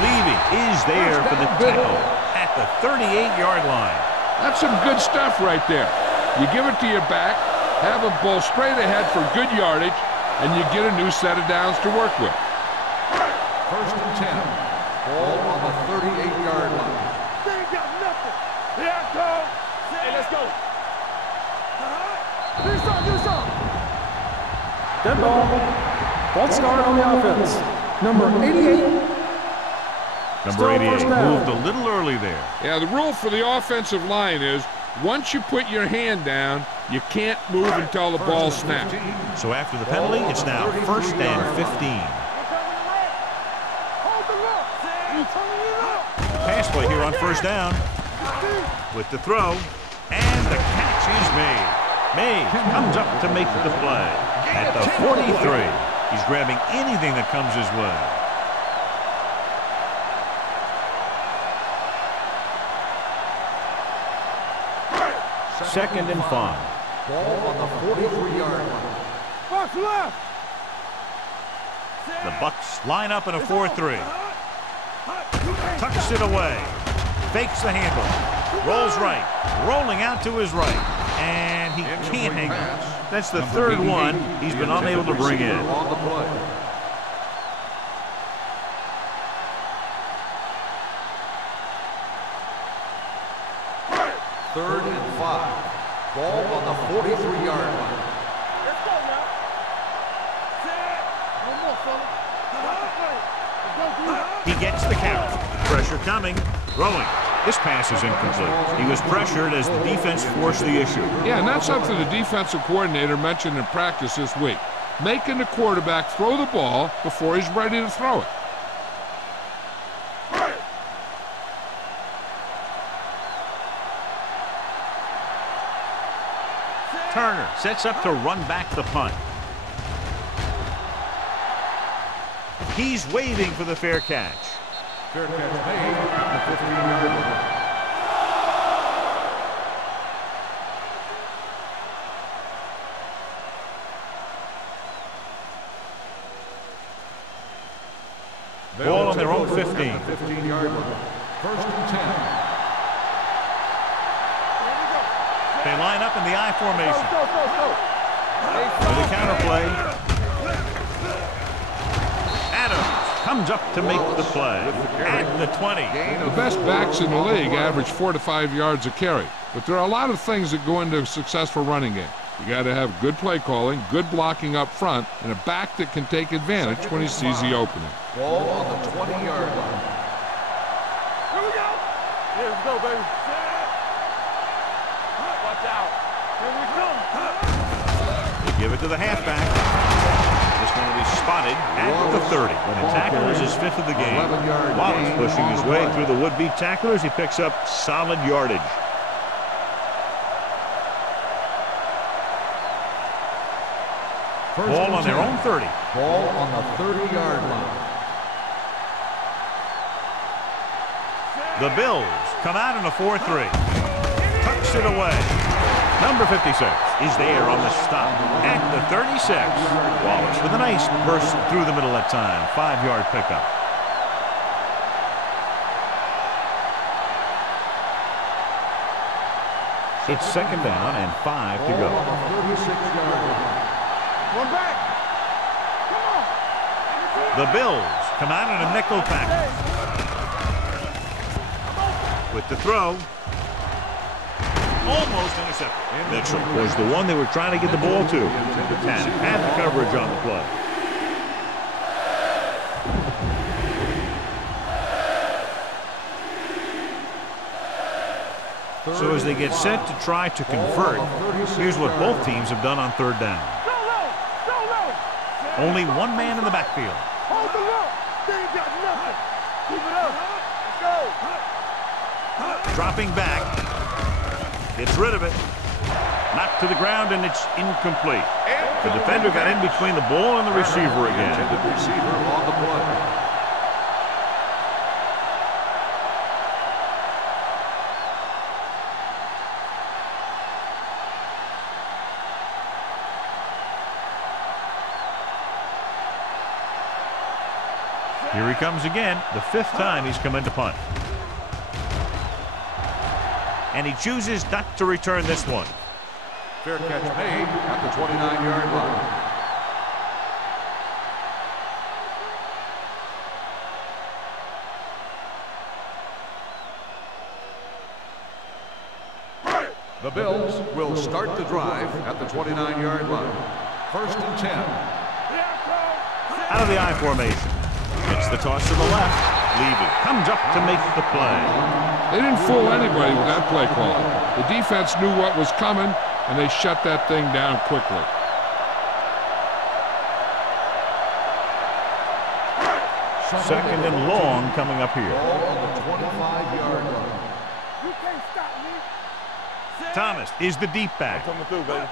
Levy is there for the tackle at the 38-yard line. That's some good stuff right there. You give it to your back, have him pull straight ahead for good yardage, and you get a new set of downs to work with. First and 10. Ball on the 38-yard line. They ain't got nothing. Here I come. Hey, let's go. Do something. Dead ball. False start on the offense. Number 88. Number 88 moved a little early there. Yeah, the rule for the offensive line is once you put your hand down, you can't move until the ball snaps. So after the penalty, it's now first and 15. Pass play here on first down. With the throw, and the catch is made. May comes up to make the play at the 43. He's grabbing anything that comes his way. 2nd and 5. Ball on the 43-yard line. Box left. The Bucks line up in a 4-3. Tucks it away. Fakes the handle. Rolls right. Rolling out to his right. And he can't hang on. That's the 3rd one he's been unable to bring in. On the play. 3rd and 5. Ball on the 43-yard line. Let's go now. No more, fella. He gets the count. Pressure coming. Throwing. This pass is incomplete. He was pressured as the defense forced the issue. Yeah, and that's something the defensive coordinator mentioned in practice this week. Making the quarterback throw the ball before he's ready to throw it. Turner sets up to run back the punt. He's waiting for the fair catch. Fair catch made at the 15-yard line. Ball on their own 15. 15-yard line. 1st and 10. They line up in the I formation. Go. For the counterplay. Adams comes up to make the play at the 20. The best backs in the league average 4 to 5 yards a carry. But there are a lot of things that go into a successful running game. You got to have good play calling, good blocking up front, and a back that can take advantage when he sees the opening. Ball on the 20-yard line. Here we go. Yeah, let's go, baby. Watch out. Here we come. They give it to the halfback. This one will be spotted at the 30. When the tackle is his 5th of the game. Wallace pushing his way through the would-be tacklers. He picks up solid yardage. Ball on their own 30. Ball on the 30-yard line. The Bills come out in a 4-3. Tucks it away. Number 56 is there on the stop at the 36. Wallace with a nice burst through the middle that time. 5-yard pickup. It's 2nd down and 5 to go. Ball on the 36-yard line. One back. Come on. The Bills come out in a nickel package. With the throw. Almost intercepted. Mitchell was the one they were trying to get the ball to. Tannen had the coverage on the play. So as they get set to try to convert, here's what both teams have done on 3rd down. Only one man in the backfield. Hold the look. They ain't got nothing. Keep it up. Let's go. Dropping back. Gets rid of it. Knocked to the ground, and it's incomplete. The defender got in between the ball and the receiver again. Intended receiver on the play. Here he comes again, the 5th time he's come into punt. And he chooses not to return this one. Fair catch made at the 29-yard line. The Bills will start the drive at the 29-yard line. 1st and 10. Out of the I formation. Gets the toss to the left. Levy comes up to make the play. They didn't fool anybody with that play call. The defense knew what was coming, and they shut that thing down quickly. Second and long coming up here. Ball on the 25-yard line. You can't stop me. Thomas is the deep back. Coming through, baby.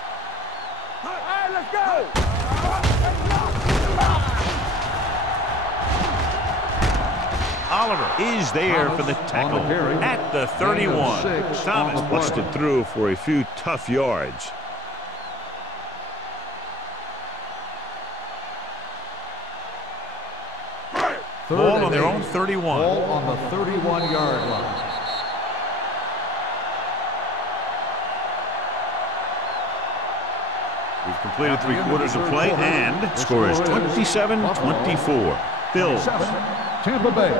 All right, let's go. Oliver is there for the tackle at the 31. Thomas busted through for a few tough yards. Ball on their own 31. Ball on the 31-yard line. We've completed 3/4 of play, and the score is 27-24. Bills. Tampa Bay,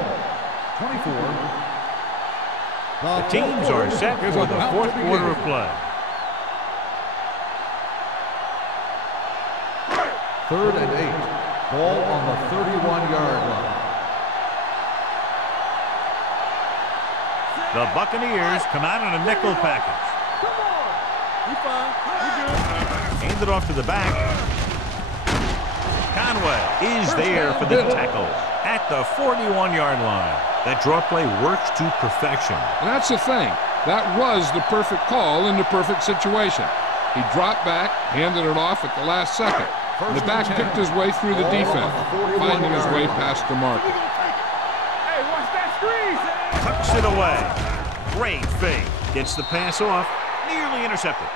24. The teams are set for the 4th quarter of play. 3rd and 8. Ball on the 31-yard line. The Buccaneers come out in a nickel package. Come on. You fine. You good. Hand it off to the back. Conway is there for the tackle at the 41-yard line. That draw play works to perfection. And that's the thing. That was the perfect call in the perfect situation. He dropped back, handed it off at the last second. And the back picked his way through the defense, finding his way past the marker. Hey, watch that squeeze. Tucks it away. Great fake. Gets the pass off. Nearly intercepted.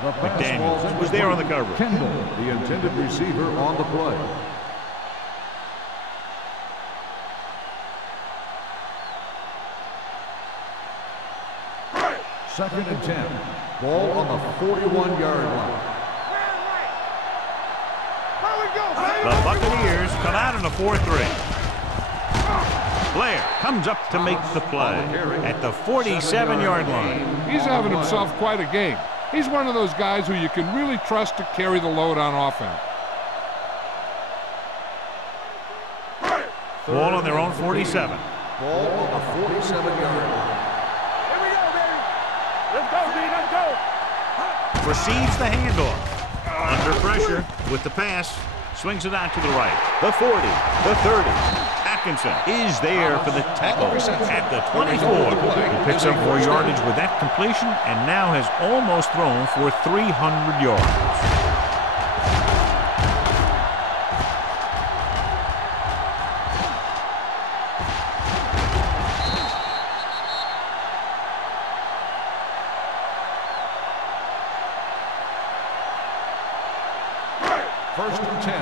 McDaniels was there on the coverage. Kendall, the intended receiver, on the play. Second and 10. Ball on the 41-yard line. The Buccaneers come out in a 4-3. Blair comes up to make the play at the 47-yard line. He's having himself quite a game. He's one of those guys who you can really trust to carry the load on offense. Ball on their own 47. Ball on the 47-yard line. Here we go, baby. Let's go, D. Let's go. Receives the handoff. Under pressure with the pass. Swings it out to the right. The 40. The 30. Atkinson is there for the tackle at the 24. He picks up more yardage with that completion and now has almost thrown for 300 yards. First and 10.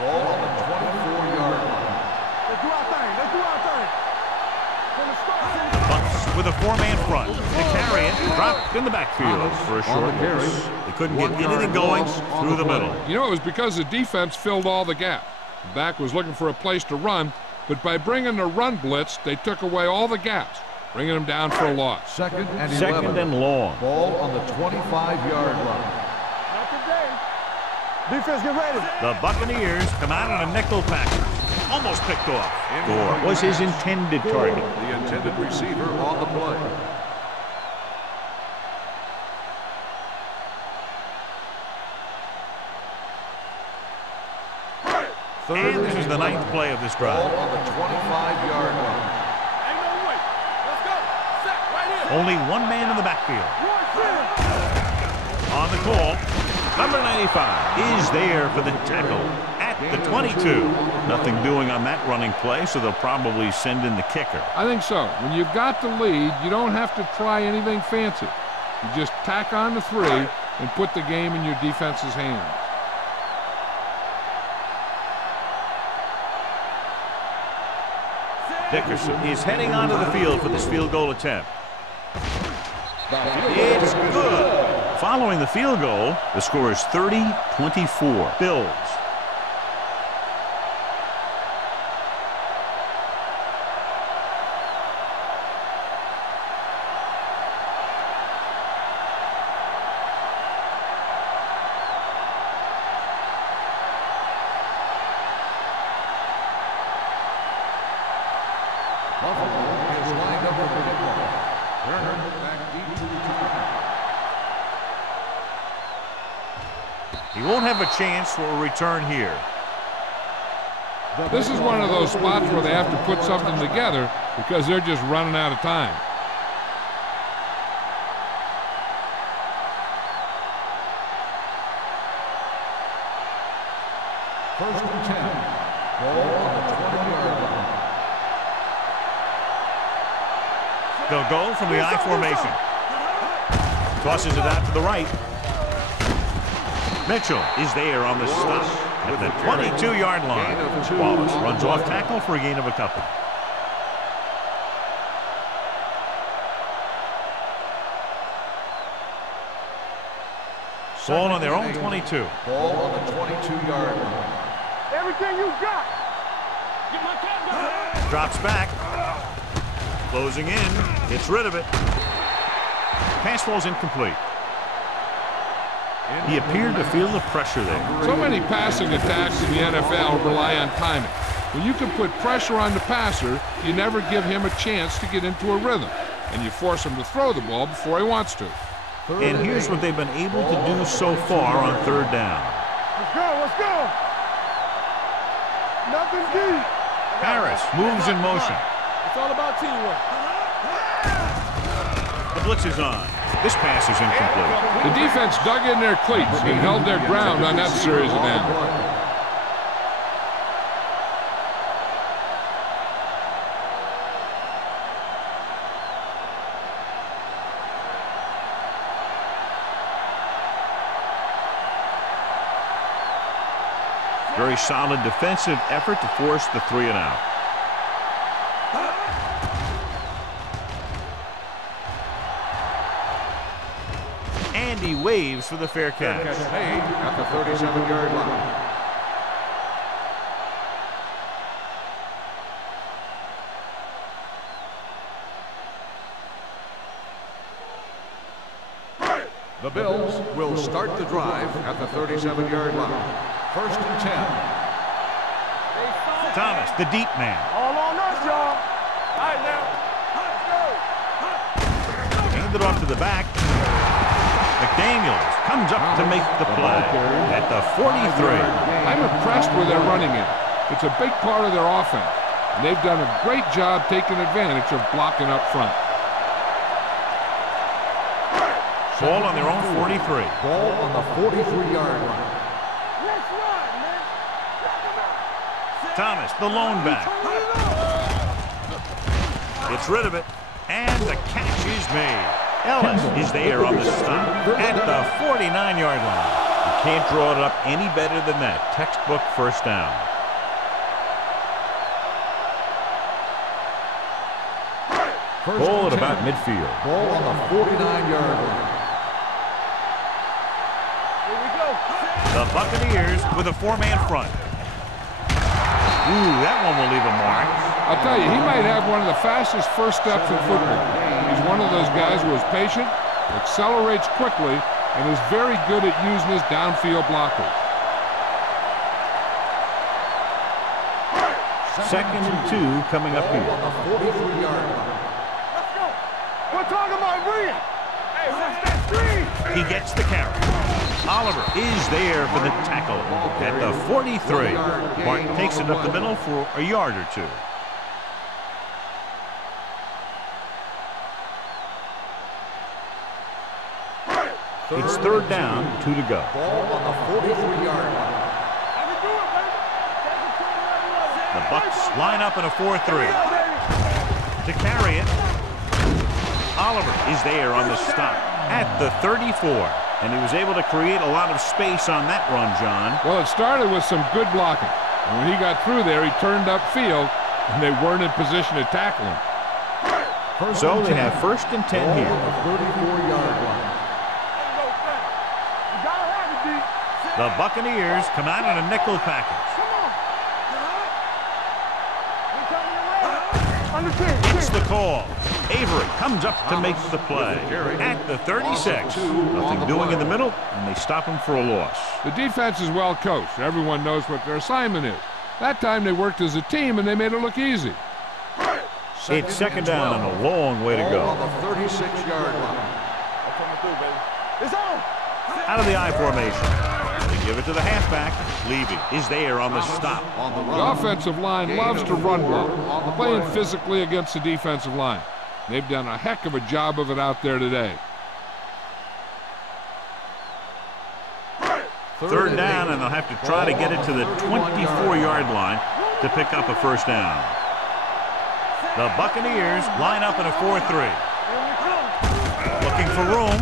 Ball on the 24-yard line. Let's do our thing. Let's do our thing. From the start. Bucks with a 4-man front. The carry it dropped in the backfield for a short loss. They couldn't get anything going through the middle. You know, it was because the defense filled all the gap. The back was looking for a place to run, but by bringing the run blitz, they took away all the gaps, bringing them down for a loss. Second and 11. Second and long. Ball on the 25-yard line. Not today. Defense, get ready. The Buccaneers come out in a nickel package. Almost picked off. Gore was his intended target. The intended receiver on the play. And this is the 9th play of this drive. Ball on the 25-yard line. Ain't no way. Let's go. Set right here. Only one man in the backfield. On the call, number 95 is there for the tackle at the 22. Nothing doing on that running play, so they'll probably send in the kicker. I think so. When you've got the lead, you don't have to try anything fancy. You just tack on the 3 and put the game in your defense's hands. Dickerson is heading onto the field for this field goal attempt. It's good. Following the field goal, the score is 30-24. Bills. Buffalo is lined up with the football. Turner back deep to return. He won't have a chance for a return here. This is one of those spots where they have to put something together because they're just running out of time. First and 10. Ball on the They'll go from the I formation. Tosses it out to the right. Mitchell is there on the stop at the 22-yard line. Wallace runs off tackle for a gain of a couple. Ball on their own 22. Ball on the 22-yard line. Everything you got. Get my cat down. Drops back. Closing in. Gets rid of it. Pass falls incomplete. He appeared to feel the pressure there. So many passing attacks in the NFL rely on timing. When you can put pressure on the passer, you never give him a chance to get into a rhythm, and you force him to throw the ball before he wants to. And here's what they've been able to do so far on third down. Let's go, let's go. Nothing deep. Harris moves in motion. It's all about teamwork. The blitz is on. This pass is incomplete. The defense dug in their cleats and held their ground on that series of downs. Very solid defensive effort to force the 3 and out. And he waves for the fair catch. Catch made at the 37-yard line. The Bills will start the drive at the 37-yard line. First and 10. Thomas, the deep man. All on us, y'all. All right, now. Let's go. Handed off to the back. McDaniels comes up to make the play at the 43. I'm impressed with their running game. It's a big part of their offense, and they've done a great job taking advantage of blocking up front. Ball on their own 43. Ball on the 43-yard line. Thomas, the lone back. Gets rid of it, and the catch is made. Ellis is there on the stop at the 49-yard line. You can't draw it up any better than that. Textbook first down. Ball at about midfield. Ball on the 49-yard line. Here we go. The Buccaneers with a 4-man front. Ooh, that one will leave a mark. I'll tell you, he might have one of the fastest first steps in football. He's one of those guys who is patient, accelerates quickly, and is very good at using his downfield blockers. Second and 2 coming up here. On the 43-yard line. Let's go. We're talking about Rhea. Hey, what's that screen? He gets the carry. Oliver is there for the tackle at the 43. Martin takes it up the middle for a yard or two. It's third down, 2 to go. Ball on the 43-yard line. The Bucs line up in a 4-3. To carry it, Oliver is there on the stop at the 34. And he was able to create a lot of space on that run, John. Well, it started with some good blocking. And when he got through there, he turned upfield, and they weren't in position to tackle him. So they have first and 10 here. On the 34-yard line. The Buccaneers come out in a nickel package. It's the call. Avery comes up to make the play at the 36. Nothing doing in the middle, and they stop him for a loss. The defense is well coached. Everyone knows what their assignment is. That time they worked as a team, and they made it look easy. It's second down and a long way to go. On the 36-yard line. It's on. Out of the I formation. They give it to the halfback. Levy is there on the stop. The offensive line loves to run well, playing physically against the defensive line. They've done a heck of a job of it out there today. Third down, and they'll have to try to get it to the 24-yard line to pick up a first down. The Buccaneers line up in a 4-3. Looking for room.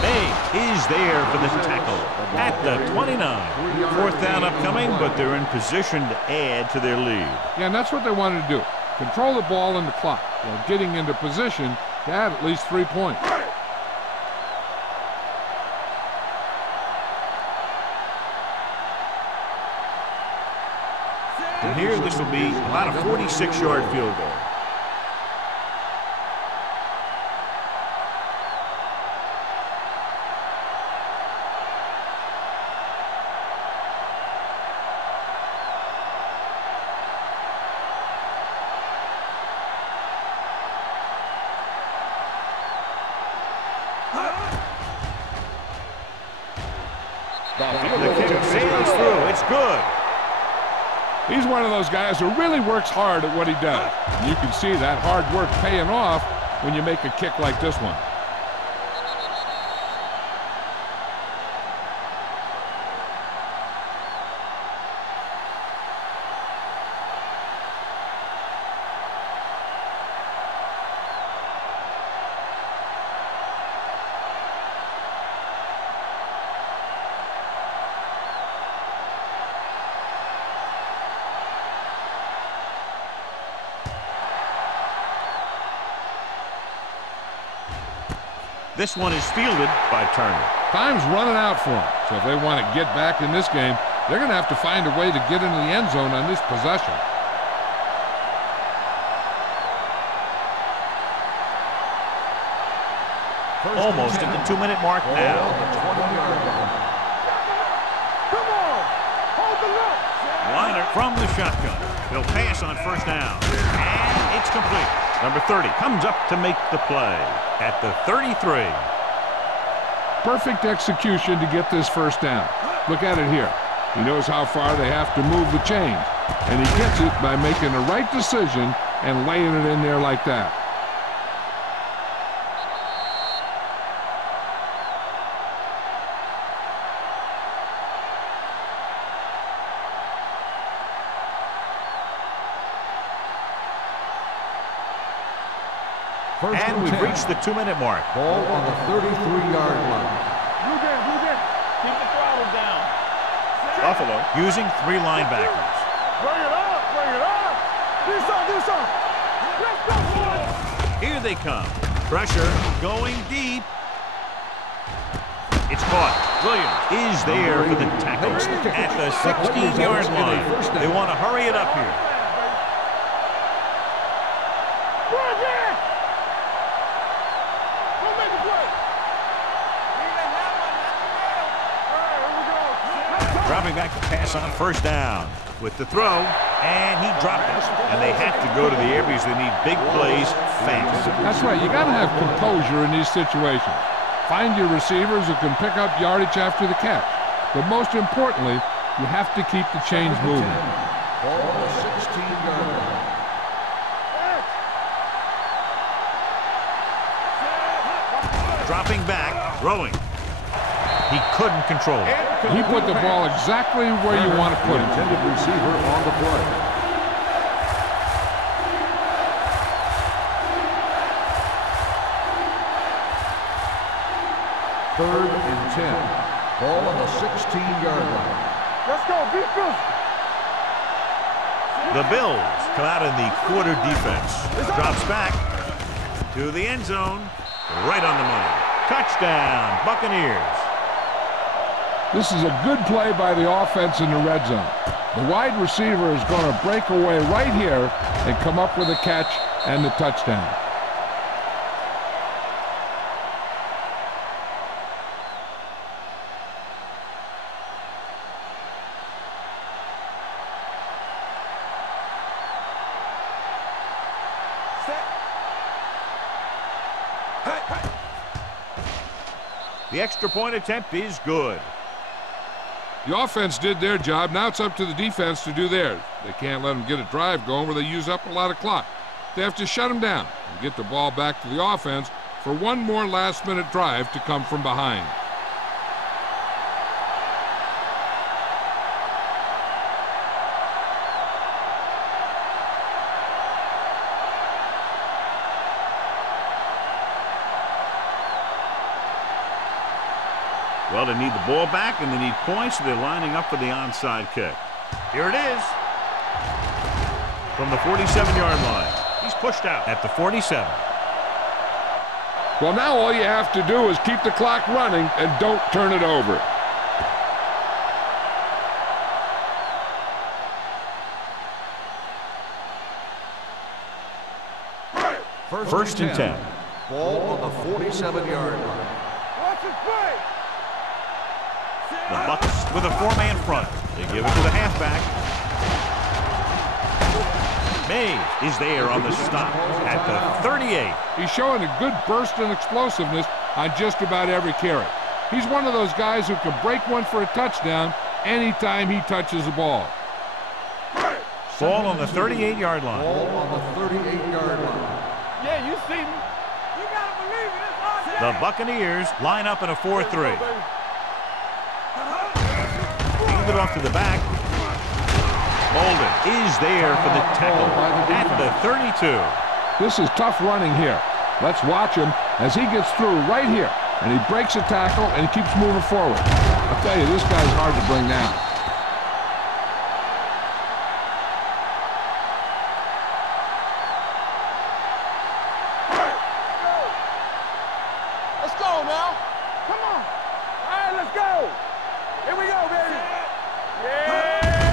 May is there for the tackle at the 29. Fourth down upcoming, but they're in position to add to their lead. Yeah, and that's what they wanted to do. Control the ball and the clock while getting into position to add at least 3 points. And here this will be about a 46-yard field goal. The kick sails through. It's good. He's one of those guys who really works hard at what he does. And you can see that hard work paying off when you make a kick like this one. This one is fielded by Turner. Time's running out for them. So if they want to get back in this game, they're going to have to find a way to get into the end zone on this possession. Almost at the 2-minute mark now. Come on! Hold the look! Liner from the shotgun. They'll pass on first down. And it's complete. Number 30 comes up to make the play at the 33. Perfect execution to get this first down. Look at it here. He knows how far they have to move the chains, and he gets it by making the right decision and laying it in there like that. And we've reached the 2-minute mark. Ball on the 33-yard line. Blue game. Keep the throttle down. Buffalo using 3 linebackers. Bring it up. Do something. Let's go, boys. Here they come. Pressure going deep. It's caught. Williams is there for the tackle at the 16-yard line. They want to hurry it up here. Dropping back to pass on first down with the throw, and he dropped it. And they have to go to the air because they need big plays fast. That's right. You got to have composure in these situations. Find your receivers who can pick up yardage after the catch. But most importantly, you have to keep the chains moving. Ball on the 16-yard line. Dropping back, throwing. He couldn't control it. He put the ball exactly where you want to put it. Intended receiver on the play. Third and 10. Ball on the 16-yard line. Let's go, be good. The Bills come out in the quarter defense. Drops back to the end zone. Right on the money. Touchdown, Buccaneers. This is a good play by the offense in the red zone. The wide receiver is going to break away right here and come up with a catch and the touchdown. The extra point attempt is good. The offense did their job. Now it's up to the defense to do theirs. They can't let them get a drive going where they use up a lot of clock. They have to shut them down and get the ball back to the offense for one more last-minute drive to come from behind. Well, they need the ball back, and they need points, so they're lining up for the onside kick. Here it is. From the 47-yard line. He's pushed out at the 47. Well, now all you have to do is keep the clock running and don't turn it over. First and 10. Ball on the 47-yard line. Watch it play. The Bucs with a four-man front. They give it to the halfback. Mays is there on the stop at the 38. He's showing a good burst and explosiveness on just about every carry. He's one of those guys who can break one for a touchdown anytime he touches the ball. Ball on the 38-yard line. Ball on the 38-yard line. Yeah, you see me. You gotta believe it. It's our game. The Buccaneers line up in a 4-3. Hand it off to the back. Bolden is there for the tackle at the 32. This is tough running here. Let's watch him as he gets through right here. And he breaks a tackle and he keeps moving forward. I'll tell you, this guy's hard to bring down. Let's go now. Come on. All right, let's go. Here we go, baby. Yeah,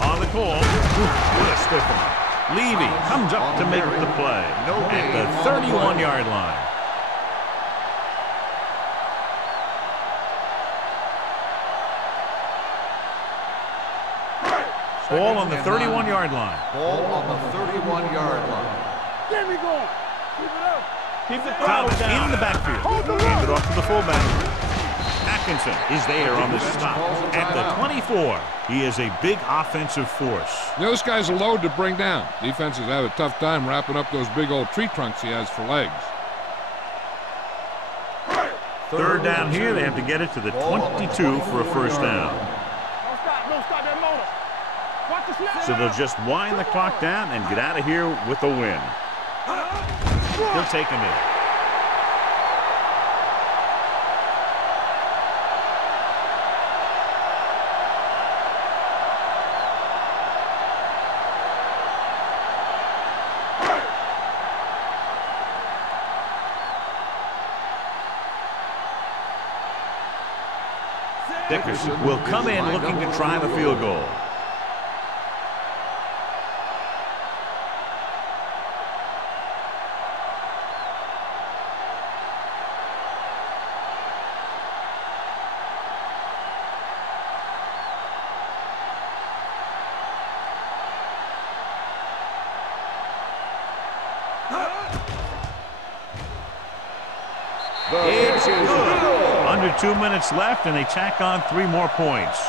On the call. What a stiff one. Levy comes up to make the play at the 31-yard line. Ball on the 31-yard line. Ball on the 31-yard line. Get me going. Keep it up. Keep the Thomas in the backfield. Hand it off to the fullback. Atkinson is there on the stop at the 24. He is a big offensive force. Those guys are load to bring down. Defenses have a tough time wrapping up those big old tree trunks he has for legs. Third down here. They have to get it to the 22 for a first down. Don't stop that motor. Watch the snap. So they'll just wind the clock down and get out of here with a win. He'll take him in. Dickerson will come in looking to try the field goal. It's good. Under 2 minutes left, and they tack on 3 more points.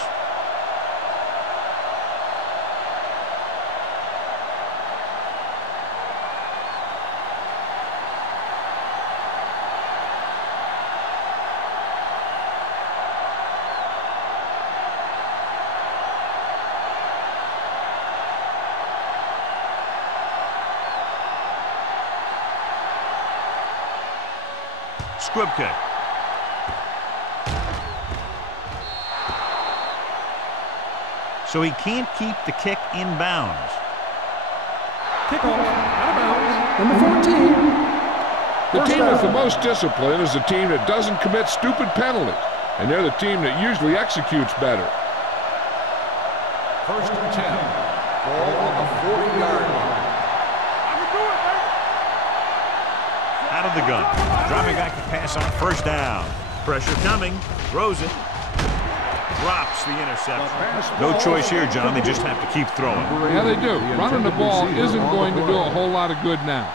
Squib kick. So he can't keep the kick in bounds. Kickoff out of bounds. Number 14. The First team down. with the most discipline is the team that doesn't commit stupid penalties. And they're the team that usually executes better. First and 10. Ball on the 40-yard line. I can do it, man. Out of the gun. Dropping back to pass on first down. Pressure coming. Throws it. Drops the interception. No choice here, John. They just have to keep throwing. Yeah, they do. Running the ball isn't going to do a whole lot of good now.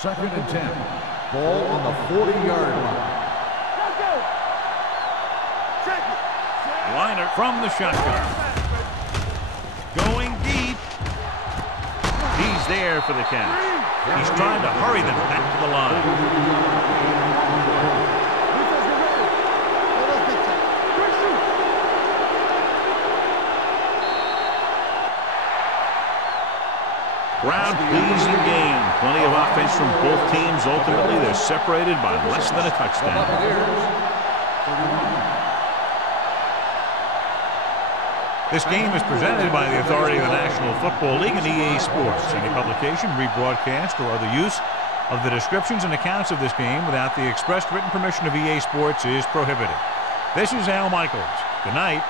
Second and 10. Ball on the 40-yard line. Let's go. Check it. Liner from the shotgun. Going deep. He's there for the catch. He's trying to hurry them back to the line. crowd-pleasing game. Plenty of offense from both teams. Ultimately, they're separated by less than a touchdown. This game is presented by the authority of the National Football League and EA Sports. Any publication, rebroadcast, or other use of the descriptions and accounts of this game without the expressed written permission of EA Sports is prohibited. This is Al Michaels. Good night.